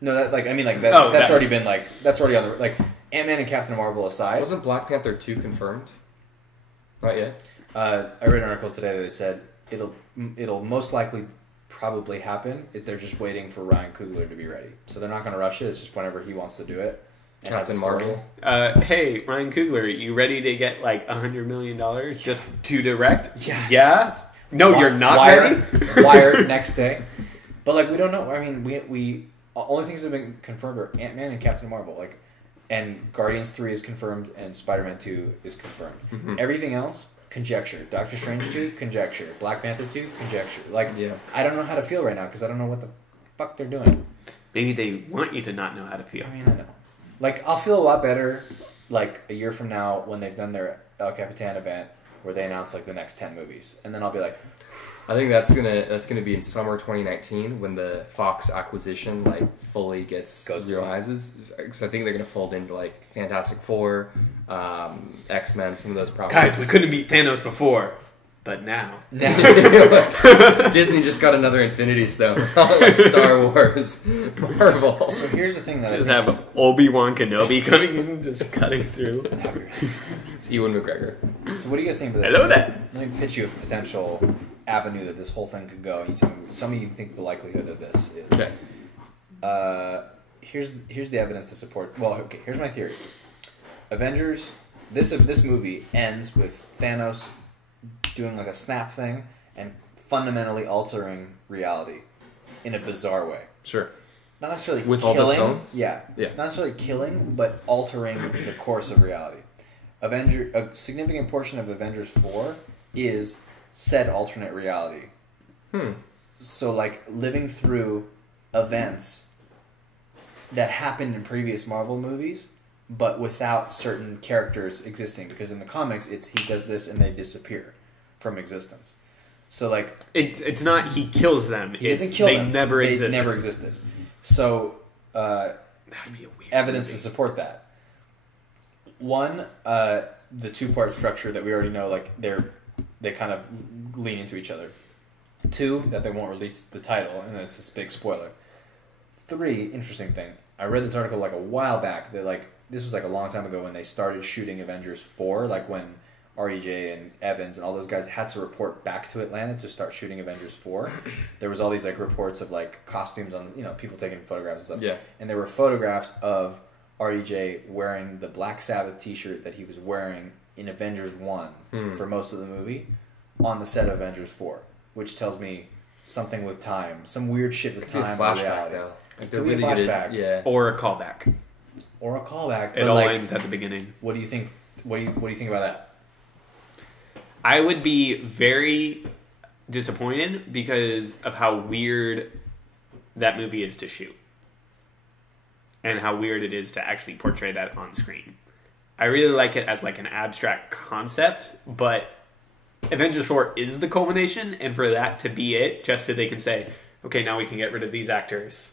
No, that's already been that's already on the Ant-Man and Captain Marvel aside. Wasn't Black Panther 2 confirmed? Not yet. I read an article today that said it'll most likely probably happen if they're just waiting for Ryan Coogler to be ready. So they're not going to rush it. It's just whenever he wants to do it. Captain Marvel. Hey, Ryan Coogler, you ready to get like $100 million just to direct? Yeah. Yeah? No, you're not Wired, ready? Wired next day. But like we don't know. I mean, we only things that have been confirmed are Ant-Man and Captain Marvel. Like, and Guardians 3 is confirmed and Spider-Man 2 is confirmed. Mm-hmm. Everything else, conjecture. Doctor Strange 2, conjecture. Black Panther 2, conjecture. Like, I don't know how to feel right now because I don't know what the fuck they're doing. Maybe they want you to not know how to feel. I mean, I know. Like, I'll feel a lot better like a year from now when they've done their El Capitan event where they announce like the next 10 movies, and then I'll be like, I think that's gonna be in summer 2019 when the Fox acquisition like fully realizes. Because I think they're gonna fold into like Fantastic Four, X-Men, some of those properties. Guys, we couldn't beat Thanos before, but now. Disney just got another Infinity Stone, like Star Wars, Marvel. So here's the thing that just have Obi-Wan Kenobi coming in, just cutting through. It's Ewan McGregor. So what do you guys think of that? Hello there. Let me pitch you a potential avenue that this whole thing could go. You tell me you think the likelihood of this is. Okay. Here's the evidence to support. Well, okay. Here's my theory. Avengers. This movie ends with Thanos doing like a snap thing and fundamentally altering reality in a bizarre way. Sure. Not necessarily with killing, all the stones. Yeah. Not necessarily killing, but altering the course of reality. A significant portion of Avengers 4 is said alternate reality. So like living through events that happened in previous Marvel movies, but without certain characters existing, because in the comics he does this and they disappear from existence. So like it's not he kills them. He doesn't kill them. They never existed. So that'd be a weird evidence movie. to support that. One, the two-part structure that we already know, like they kind of lean into each other. Two, that they won't release the title, and it's this big spoiler. Three, interesting thing. I read this article like a while back that like this was like a long time ago when they started shooting Avengers 4, like when RDJ and Evans and all those guys had to report back to Atlanta to start shooting Avengers 4. There was all these like reports of like costumes on, people taking photographs and stuff. Yeah. And there were photographs of RDJ wearing the Black Sabbath t-shirt that he was wearing in Avengers 1 for most of the movie on the set of Avengers 4, which tells me something with time, some weird shit with time. Flashback though. Like could be a flashback, yeah, or a callback. Or a callback. It all ends at the beginning. What do you think? What do you think about that? I would be very disappointed because of how weird that movie is to shoot. And how weird it is to actually portray that on screen. I really like it as like an abstract concept, but Avengers 4 is the culmination, and for that to be it, just so they can say, okay, now we can get rid of these actors.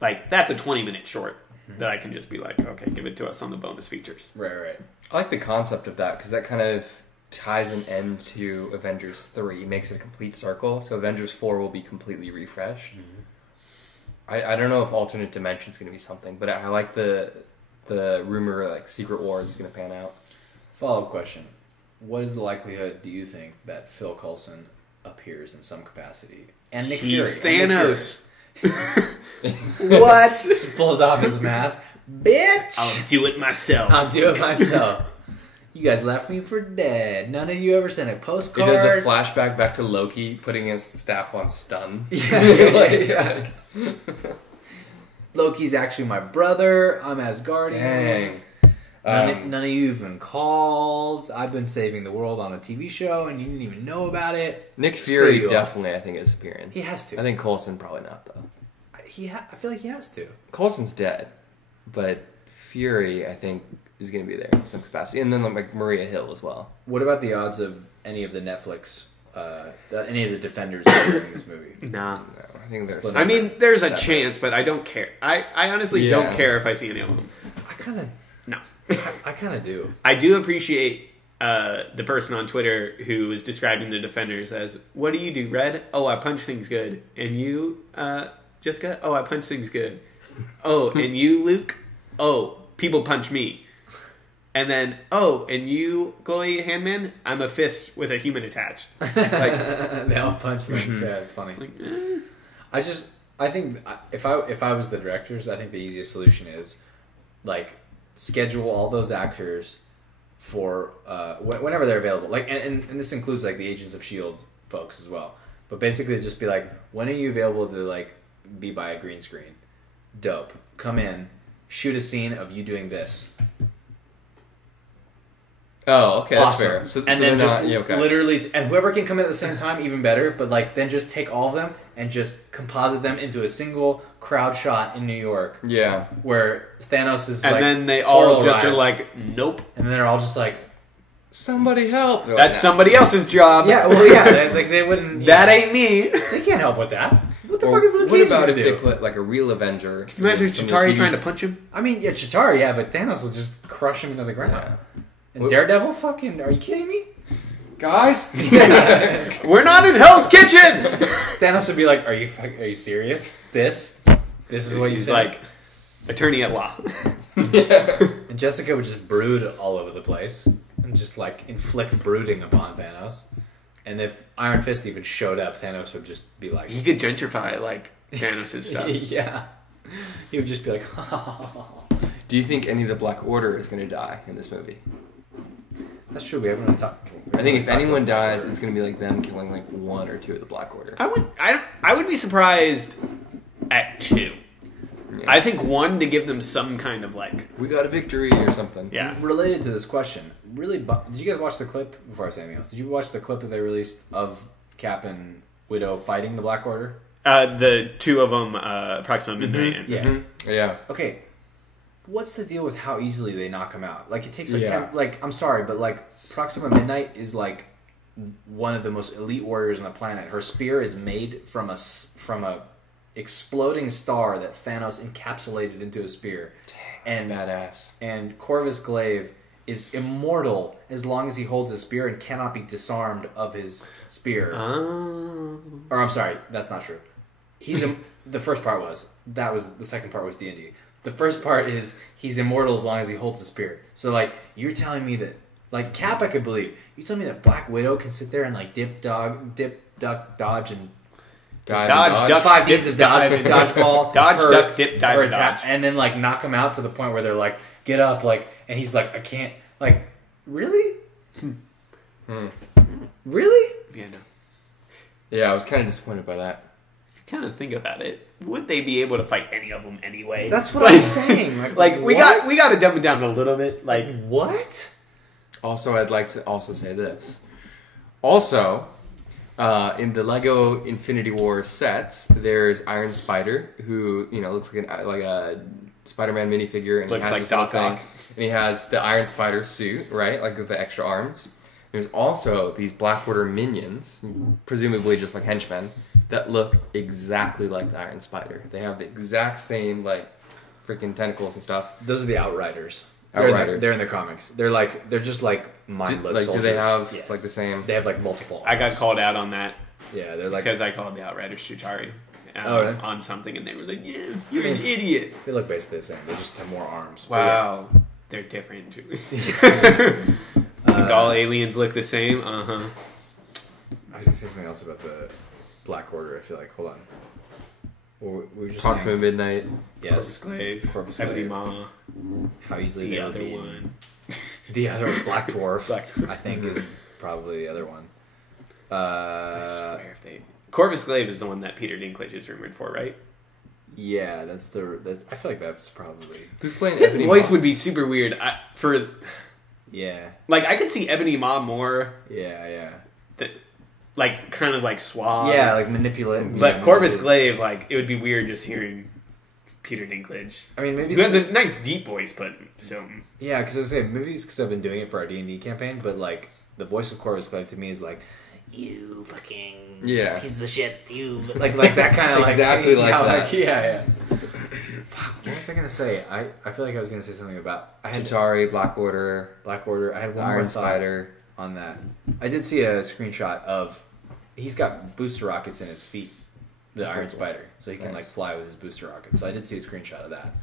Like, that's a 20-minute short that I can just be like, okay, give it to us on the bonus features. Right. I like the concept of that, because that kind of ties an end to Avengers 3, makes it a complete circle, so Avengers 4 will be completely refreshed. I don't know if alternate dimension's going to be something, but I like the rumor like Secret Wars is going to pan out. Follow-up question. What is the likelihood, do you think, that Phil Coulson appears in some capacity? And Nick Fury. He's Thanos. What? Just pulls off his mask. Bitch! I'll do it myself. I'll do it myself. You guys left me for dead. None of you ever sent a postcard. It does a flashback back to Loki putting his staff on stun. Yeah. Loki's actually my brother. I'm Asgardian. Dang. None of you even called. I've been saving the world on a TV show, and you didn't even know about it. Nick Fury definitely, I think, is appearing. He has to. I think Coulson probably not, though. I feel like he has to. Coulson's dead, but Fury, I think, is going to be there in some capacity. And then like Maria Hill as well. What about the odds of any of the Netflix, any of the Defenders in this movie? Nah. No, I think there's. I mean, there's a chance, but I don't care. I honestly don't care if I see any of them. I kind of do. I do appreciate the person on Twitter who was describing the Defenders as, what do you do, Red? Oh, I punch things good. And you, Jessica? Oh, I punch things good. Oh, and you, Luke? Oh, people punch me. And then, and you, Chloe Handman, I'm a fist with a human attached. It's like, they all punch things. Yeah, it's funny. It's like, I think if I was the directors, I think the easiest solution is like schedule all those actors for whenever they're available. Like, and this includes like the Agents of S.H.I.E.L.D. folks as well. But basically, just be like, when are you available to like be by a green screen? Dope. Come in, shoot a scene of you doing this. Oh, okay, that's Awesome. fair. So then just okay. literally, and whoever can come in at the same time, even better. But like, then just take all of them and just composite them into a single crowd shot in New York. Yeah, where Thanos is, and like, then they all just arrives, are like, nope. and then they're all just like, somebody help. That's somebody else's job. yeah, well, yeah, they wouldn't. That ain't me. They can't help with that. What the Well, fuck is the what about if do? they put like a real Avenger? Imagine in some of the Chitauri TV trying to punch him. I mean, yeah, Chitauri, yeah, but Thanos will just crush him into the ground. Yeah. And Daredevil, fucking, are you kidding me? Guys, We're not in Hell's Kitchen. Thanos would be like, "Are you serious? This is what you He's said." like attorney at law. And Jessica would just brood all over the place and just like inflict brooding upon Thanos. And if Iron Fist even showed up, Thanos would just be like, He could gentrify like Thanos' stuff. yeah. He would just be like, do you think any of the Black Order is going to die in this movie? that's true. We haven't really talked. I think if anyone dies, it's going to be like them killing like one or two of the Black Order. I would be surprised at 2. Yeah. I think 1 to give them some kind of like, We got a victory or something. yeah. Related to this question, did you guys watch the clip? Before I say anything else, did you watch the clip that they released of Cap and Widow fighting the Black Order? The 2 of them, Proxima Midnight. And, Yeah. Mm-hmm. Yeah. Okay, what's the deal with how easily they knock him out? Like, it takes like Yeah. 10, like, I'm sorry, but like Proxima Midnight is like one of the most elite warriors on the planet. Her spear is made from a exploding star that Thanos encapsulated into a spear. And Badass. And Corvus Glaive is immortal as long as he holds his spear and cannot be disarmed of his spear. Oh. Or I'm sorry, that's not true. The first part was. The second part was D&D. The first part is he's immortal as long as he holds his spear. So like, you're telling me that, like, Cap I could believe. You telling me that Black Widow can sit there and like dip, duck, dodge, and Dodge, duck, 5 dip, Ds of dive, dodgeball, dodge, duck, dip, dive, or and dodge. and then like knock him out to the point where they're like, get up, like, and he's like, I can't, like, really? Really? Yeah, no. Yeah, I was kind of disappointed by that. Kind of think about it. Would they be able to fight any of them anyway? That's what I'm saying. Like we what? got to dumb it down a little bit. Like what? Also, I'd like to also say this. Also, in the Lego Infinity War sets, there's Iron Spider, who looks like a Spider-Man minifigure, and looks he has like this little Doc thing, Ock. and he has the Iron Spider suit, right, like with the extra arms. There's also these Black Order minions, presumably just like henchmen, that look exactly like the Iron Spider. They have the exact same like freaking tentacles and stuff. Those are the Outriders. Outriders. They're in the comics. They're just like mindless soldiers. Do they have Yeah. like the same? They have like multiple. I got arms. called out on that Yeah, they're like because I called the Outriders Chitauri really? on something, and they were like, "Yeah, you're an It's- idiot." they look basically the same. They just have more arms. Wow, they're different too. Think all aliens look the same? Uh huh. I was gonna say something else about the Black Order. I feel like. Hold on. Well, we were just Proxima saying, Midnight. Corpus yes, Glaive, Corpus Ebony Glaive. Maw, How easily the they would other be. one. The other one, Black Dwarf, Black Dwarf. I think is probably the other one. I swear if they. Corvus Glaive is the one that Peter Dinklage is rumored for, right? Yeah, that's. I feel like that's probably. Who's playing His Ebony voice Maw? would be super weird. Yeah, Like I could see Ebony Maw more, yeah. like kind of like suave. Yeah, like manipulate. But yeah, Corvus manipulate. Glaive, like it would be weird just hearing Peter Dinklage. I mean, maybe Who has a nice deep voice, but so yeah, because I say maybe it's because I've been doing it for our D&D campaign, but like the voice of Corvus Glaive to me is like, you fucking piece of shit, you like that kind of Exactly like that. Yeah. Fuck, what was I gonna say? I feel like I was gonna say something about I had Chitauri, Black Order, Black Order. I had the one more Iron thought Spider. on that. I did see a screenshot of he's got booster rockets in his feet, the Iron Spider, so he can like fly with his booster rockets. So I did see a screenshot of that.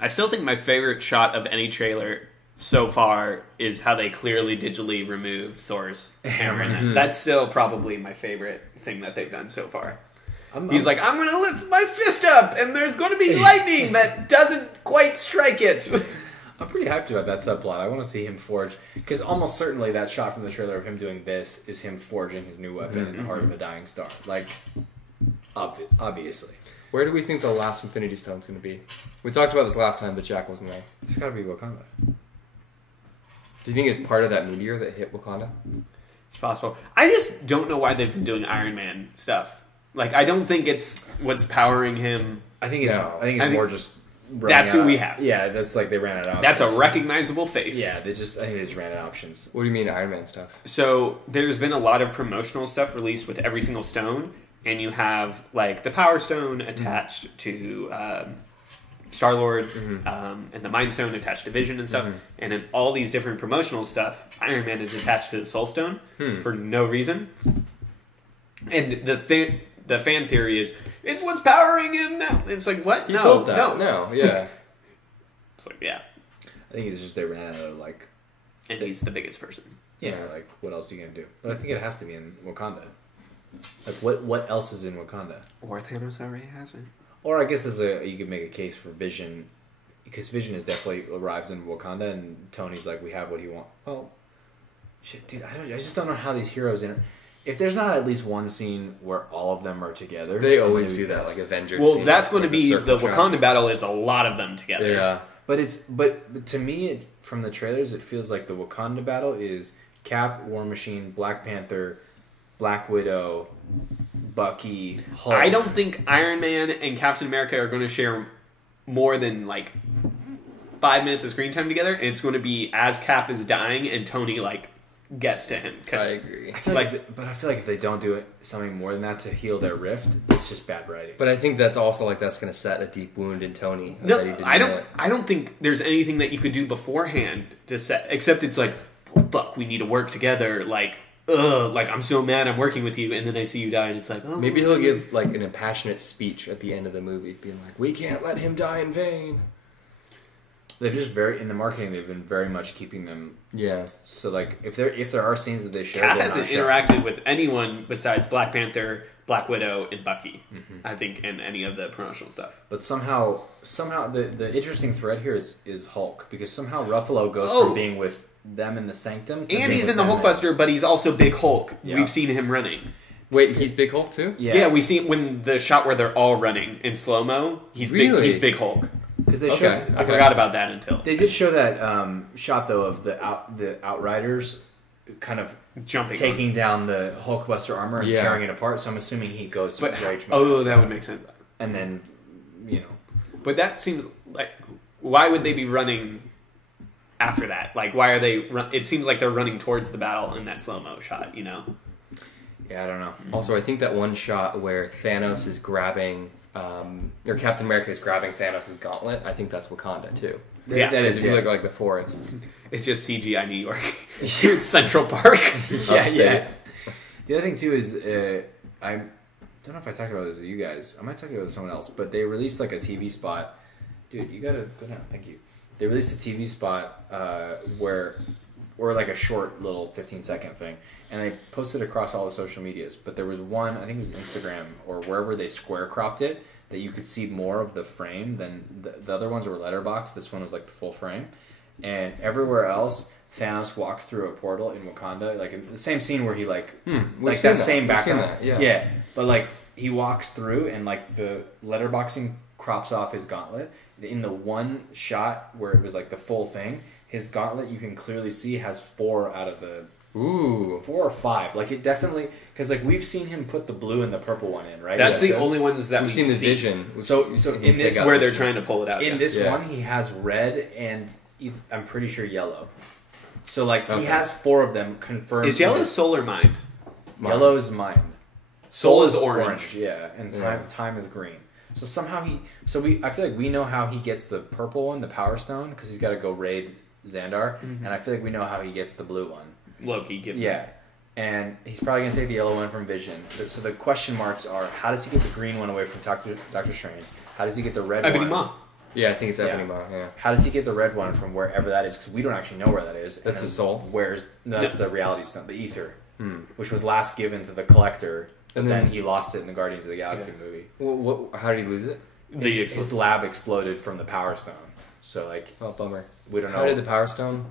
I still think my favorite shot of any trailer so far is how they clearly digitally removed Thor's hammer. Mm-hmm. That's still probably my favorite thing that they've done so far. He's like, I'm going to lift my fist up, and there's going to be lightning that doesn't quite strike it. I'm pretty hyped about that subplot. I want to see him forge, because almost certainly that shot from the trailer of him doing this is him forging his new weapon in the heart of a dying star. Like, obviously. Where do we think the last Infinity Stone's going to be? We talked about this last time, but Jack wasn't there. It's got to be Wakanda. Do you think it's part of that meteor that hit Wakanda? It's possible. I just don't know why they've been doing Iron Man stuff. Like, I don't think it's what's powering him. I think it's more just... That's who we have. Yeah, that's like they ran out of options. That's a recognizable face. Yeah, I think they just ran out of options. What do you mean Iron Man stuff? So there's been a lot of promotional stuff released with every single stone, and you have like the Power Stone attached to Star-Lord, and the Mind Stone attached to Vision and stuff, and in all these different promotional stuff, Iron Man is attached to the Soul Stone for no reason. And the fan theory is, it's what's powering him now. It's like, what? No. Yeah. It's like, yeah. I think it's just they ran out of, like... And he's the biggest person. Yeah, like, what else are you going to do? But I think it has to be in Wakanda. Like, what else is in Wakanda? Or Thanos already has it. Or I guess you could make a case for Vision, because Vision is definitely arrives in Wakanda, and Tony's like, we have what he wants. Well, shit, dude, I just don't know how these heroes... If there's not at least one scene where all of them are together... They always do that, like Avengers. Well, that's going to be... The Wakanda battle is a lot of them together. Yeah. But to me, from the trailers, it feels like the Wakanda battle is Cap, War Machine, Black Panther, Black Widow, Bucky, Hulk. I don't think Iron Man and Captain America are going to share more than, like, 5 minutes of screen time together. It's going to be as Cap is dying and Tony, like... gets to him. I agree. I feel like if they don't do something more than that to heal their rift, it's just bad writing. But I think that's also like that's going to set a deep wound in Tony. No, I don't think there's anything that you could do beforehand to set. Except it's like, well, fuck, we need to work together. Like, like I'm so mad I'm working with you, and then I see you die, and it's like, oh. Maybe he'll give like an impassionate speech at the end of the movie, being like, "We can't let him die in vain." They've just in the marketing, they've been very much keeping them. Yeah. So like, if there are scenes that they show, Cap hasn't interacted with anyone besides Black Panther, Black Widow, and Bucky. I think in any of the promotional stuff. But somehow the interesting thread here is Hulk, because somehow Ruffalo goes from being with them in the Sanctum, to and he's in the Hulkbuster, but he's also Big Hulk. Yeah. We've seen him running. Wait, he's Big Hulk too? Yeah, we see when the shot where they're all running in slow mo. He's Big Hulk. Because they I forgot about that until they did show that shot though of the Outriders kind of taking down the Hulkbuster armor and tearing it apart. So I'm assuming he goes to rage mode. Oh, that would make sense. And then, but that seems like, why would they be running after that? Like, why are they? It seems like they're running towards the battle in that slow mo shot. Yeah, I don't know. Also, I think that one shot where Thanos is grabbing. Or Captain America is grabbing Thanos' gauntlet. I think that's Wakanda too. Yeah, that is. If you look like the forest, it's just CGI New York. You're in Central Park. Yeah. The other thing too is I don't know if I talked about this with you guys. I might talk about it with someone else. But they released like a TV spot. Dude, you gotta go down. Thank you. They released a TV spot or like a short little 15-second thing. And they posted across all the social medias. But there was one, I think it was Instagram or wherever they square cropped it, that you could see more of the frame than the other ones were letterbox. This one was like the full frame. And everywhere else, Thanos walks through a portal in Wakanda. Like in the same scene where he like that same background. Yeah. But like he walks through and like the letterboxing crops off his gauntlet. In the one shot where it was like the full thing, his gauntlet you can clearly see has 4 out of the... 4 or 5. Like it definitely, because like we've seen him put the blue and the purple one in, right? That's the only ones that we've seen. The Vision. So in this where they're trying to pull it out. In this one, he has red and I'm pretty sure yellow. So like he has 4 of them confirmed. Is yellow soul or mind? Yellow is mind. Soul is orange. Yeah, and time is green. So somehow I feel like we know how he gets the purple one, the Power Stone, because he's got to go raid Xandar, and I feel like we know how he gets the blue one. Loki gives him. And he's probably going to take the yellow one from Vision. So the question marks are, how does he get the green one away from Doctor Strange? How does he get the red one? Yeah, I think it's Yeah. Ebony Maw. Yeah. How does he get the red one from wherever that is? Because we don't actually know where that is. That's the soul? That's the reality stone, the ether, which was last given to the collector, and then he lost it in the Guardians of the Galaxy movie. Well, how did he lose it? His lab exploded from the Power Stone. So like, oh, bummer. We don't know. How did the Power Stone?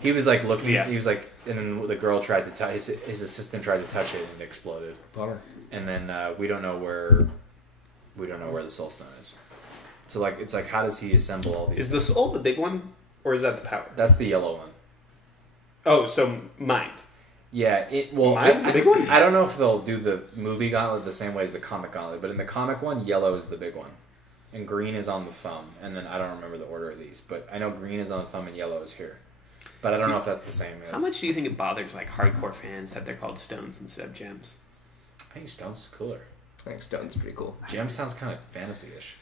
He was like looking. Yeah. He was like, and then the girl tried to touch. His assistant tried to touch it and it exploded. Bummer. And then we don't know where the Soul Stone is. So like, it's like, how does he assemble all these? Is the soul the big one, or is that the power? That's the yellow one. Oh, so mind. Yeah, Mind's the big one? I don't know if they'll do the movie gauntlet the same way as the comic gauntlet, but in the comic one, yellow is the big one. And green is on the thumb. And then I don't remember the order of these, but I know green is on the thumb and yellow is here. But I don't know if that's the same as... How much do you think it bothers like hardcore fans that they're called stones instead of gems? I think stone's cooler. I think stone's pretty cool. Gem sounds kind of fantasy-ish.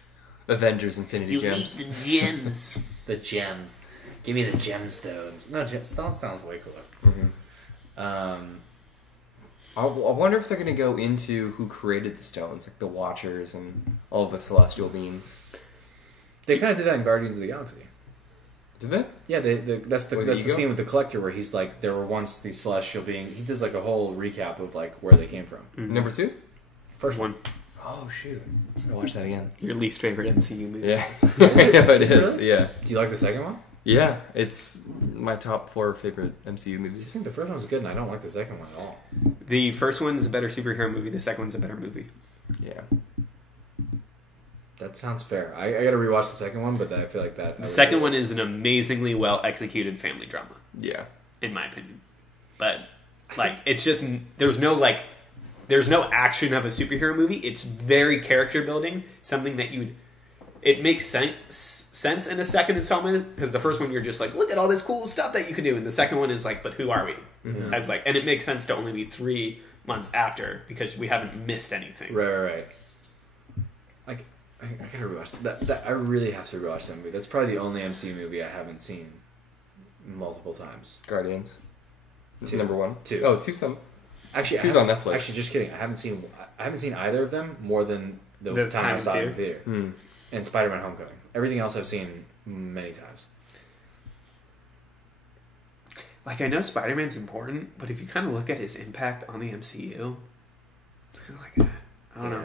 Avengers Infinity Gems. The gems. The gems. Give me the gemstones. No, stone sounds way cooler. Mm-hmm. I wonder if they're going to go into who created the stones, like the Watchers and all the celestial beings. They kind of did that in Guardians of the Galaxy. Did they? Yeah, that's the scene with the Collector where he's like, there were once these celestial beings. He does like a whole recap of like where they came from. Mm-hmm. Number 2? First one. Oh shoot! I'm gonna watch that again. Your least favorite MCU movie? Yeah, I know it is. Really? Yeah. Do you like the second one? Yeah, it's my top 4 favorite MCU I movies. think the first one was good, and I don't like the second one at all. The first one's a better superhero movie. The second one's a better movie. Yeah. That sounds fair. I got to rewatch the second one, but I feel like that. The second one is an amazingly well executed family drama. Yeah. In my opinion, but like it's just there's no action of a superhero movie. It's very character building. Something that it makes sense in a second installment, because the first one you're just like, look at all this cool stuff that you can do, and the second one is like, but who are we? Mm-hmm. As like, and it makes sense to only be 3 months after because we haven't missed anything. Right. Like I gotta rewatch that. I really have to rewatch that movie. That's probably the only MCU movie I haven't seen multiple times. Guardians. 2. Number 1. 2. Oh, 2's some. Actually, 2's on Netflix. Actually, just kidding. I haven't seen either of them more than the time I saw it in the theater. And Spider-Man: Homecoming. Everything else I've seen many times. Like, I know Spider-Man's important, but if you kind of look at his impact on the MCU, it's kind of like, I don't know.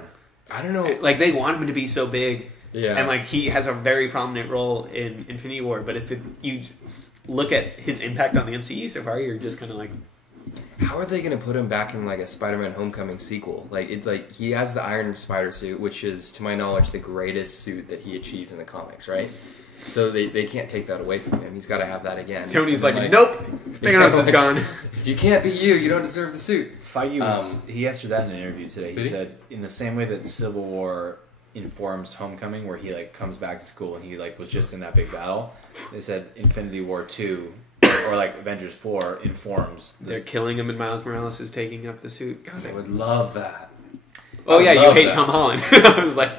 I don't know. Like, they want him to be so big. Yeah. And, like, he has a very prominent role in Infinity War, but if you just look at his impact on the MCU so far, you're just kind of like... How are they going to put him back in, like, a Spider-Man Homecoming sequel? Like, it's like, he has the Iron Spider suit, which is, to my knowledge, the greatest suit that he achieved in the comics, right? So they can't take that away from him. He's got to have that again. Tony's like, nope, Thanos is gone. If you can't be you don't deserve the suit. Feige he answered that in an interview today. He said, in the same way that Civil War informs Homecoming, where he like comes back to school and he like was just in that big battle, they said Infinity War 2 or like Avengers 4 informs this. They're killing him and Miles Morales is taking up the suit. God, I would love that. Oh yeah, you hate Tom Holland. I was like...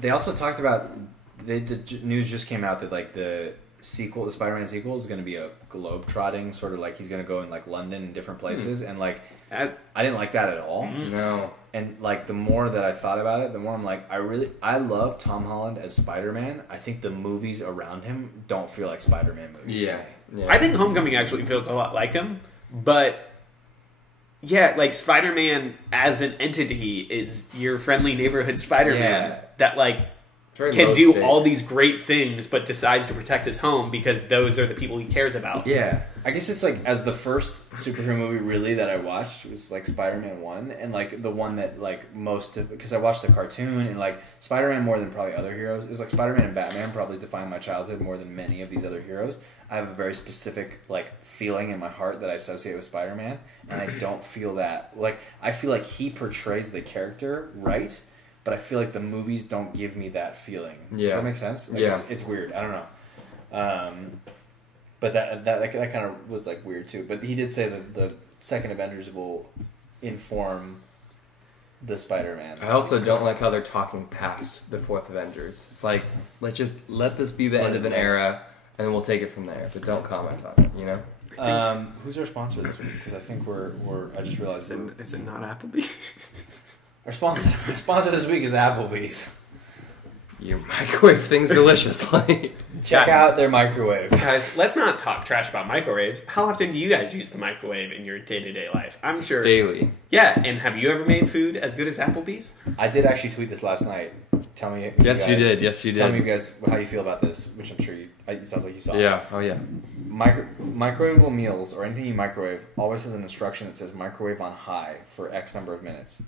They also talked about... The news just came out that like the Spider-Man sequel is going to be a globe-trotting, sort of like he's going to go in like London and different places, and like I didn't like that at all. No. And like the more that I thought about it, the more I'm like, I love Tom Holland as Spider-Man. I think the movies around him don't feel like Spider-Man movies. Yeah. I think Homecoming actually feels a lot like him, but yeah, like Spider-Man as an entity is your friendly neighborhood Spider-Man that like can do all these great things, but decides to protect his home because those are the people he cares about. Yeah. I guess it's like, as the first superhero movie really that I watched was like Spider-Man 1, and like the one that like because I watched the cartoon, and like Spider-Man more than probably other heroes. It was like Spider-Man and Batman probably defined my childhood more than many of these other heroes. I have a very specific like feeling in my heart that I associate with Spider-Man, and I don't feel that. Like, I feel like he portrays the character right, but I feel like the movies don't give me that feeling. Yeah. Does that make sense? Like, yeah. It's weird. I don't know. But that kind of was like weird too. But he did say that the second Avengers will inform the Spider-Man. I also don't like how they're talking past the fourth Avengers. It's like, let this be the end of an era, and then we'll take it from there. But don't comment on it, you know? Who's our sponsor this week? Because I think I just realized Is it not Applebee's? Our sponsor this week is Applebee's. You microwave things deliciously. Check out their microwave. Guys, let's not talk trash about microwaves. How often do you guys use the microwave in your day-to-day life? I'm sure. Daily. Yeah, and have you ever made food as good as Applebee's? I did actually tweet this last night. Tell me. Yes, you did. Yes, you did. Tell me, you guys, how you feel about this, which I'm sure it sounds like you saw. Yeah. Oh, yeah. Microwavable meals or anything you microwave always has an instruction that says microwave on high for X number of minutes.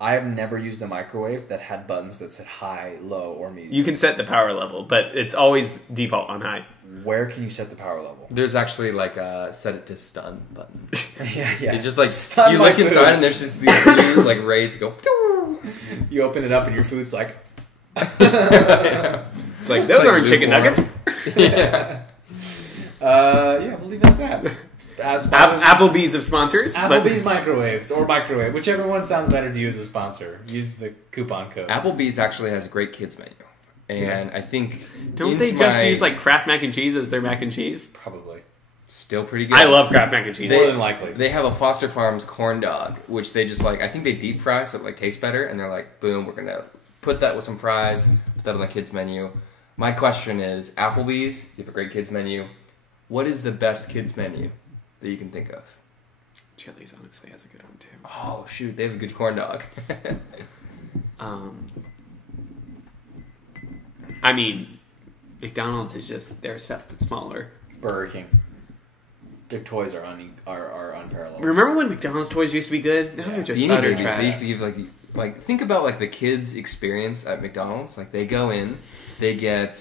I have never used a microwave that had buttons that said high, low, or medium. You can set the power level, but it's always default on high. Where can you set the power level? There's actually like a set it to stun button. yeah. It's just like Stun you my look inside food. and there's just these blue like rays go. You open it up and your food's like. It's like, those aren't chicken nuggets. Yeah. Yeah, we'll leave it at that. Applebee's of sponsors. Applebee's microwaves or microwave, whichever one sounds better to use as a sponsor. Use the coupon code. Applebee's actually has a great kids menu, and I think Don't they just use like Kraft mac and cheese as their mac and cheese? Probably. still pretty good. I love Kraft mac and cheese. More than likely. They have a Foster Farms corn dog, which they just like. I think they deep fry so it like tastes better, and they're like, boom, we're gonna put that with some fries, put that on the kids menu. My question is, Applebee's, you have a great kids menu. What is the best kids menu that you can think of? Chili's honestly has a good one too. Oh shoot, they have a good corn dog. I mean, McDonald's is just their stuff that's smaller. Burger King. Their toys are unparalleled. Remember when McDonald's toys used to be good? Now Yeah. they're just Beanie utter Babies, trash. they used to give like think about like the kids' experience at McDonald's. Like they go in, they get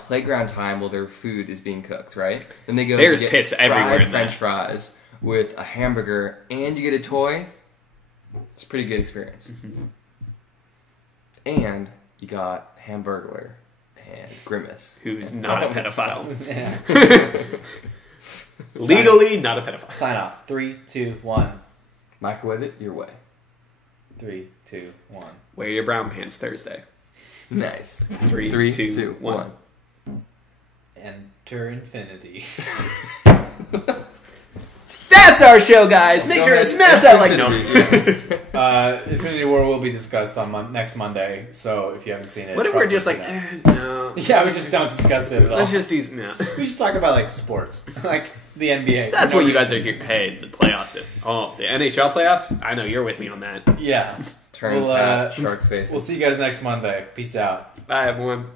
playground time while their food is being cooked, right? Then they go There's to get piss fried everywhere in French that. fries with a hamburger, and you get a toy. It's a pretty good experience. Mm-hmm. And you got Hamburglar and Grimace, Who's not a pedophile. Yeah. Legally, not a pedophile. Sign off. 3, 2, 1. Microwave it your way. 3, 2, 1. Wear your brown pants Thursday. Nice. 3, 3, 2, 2, 1. 1. Enter infinity. That's our show, guys. Make Go sure to ahead. smash that like no. Infinity War will be discussed on next Monday, so if you haven't seen it... What if we're probably just like, see that. no. Yeah, we just don't discuss it at all. Let's just do no. We just talk about, like, sports. Like, the NBA. That's No what you guys are reason. here. Hey, the playoffs. The NHL playoffs? I know you're with me on that. Yeah. Turns We'll, hat, shark's face. We'll see you guys next Monday. Peace out. Bye, everyone.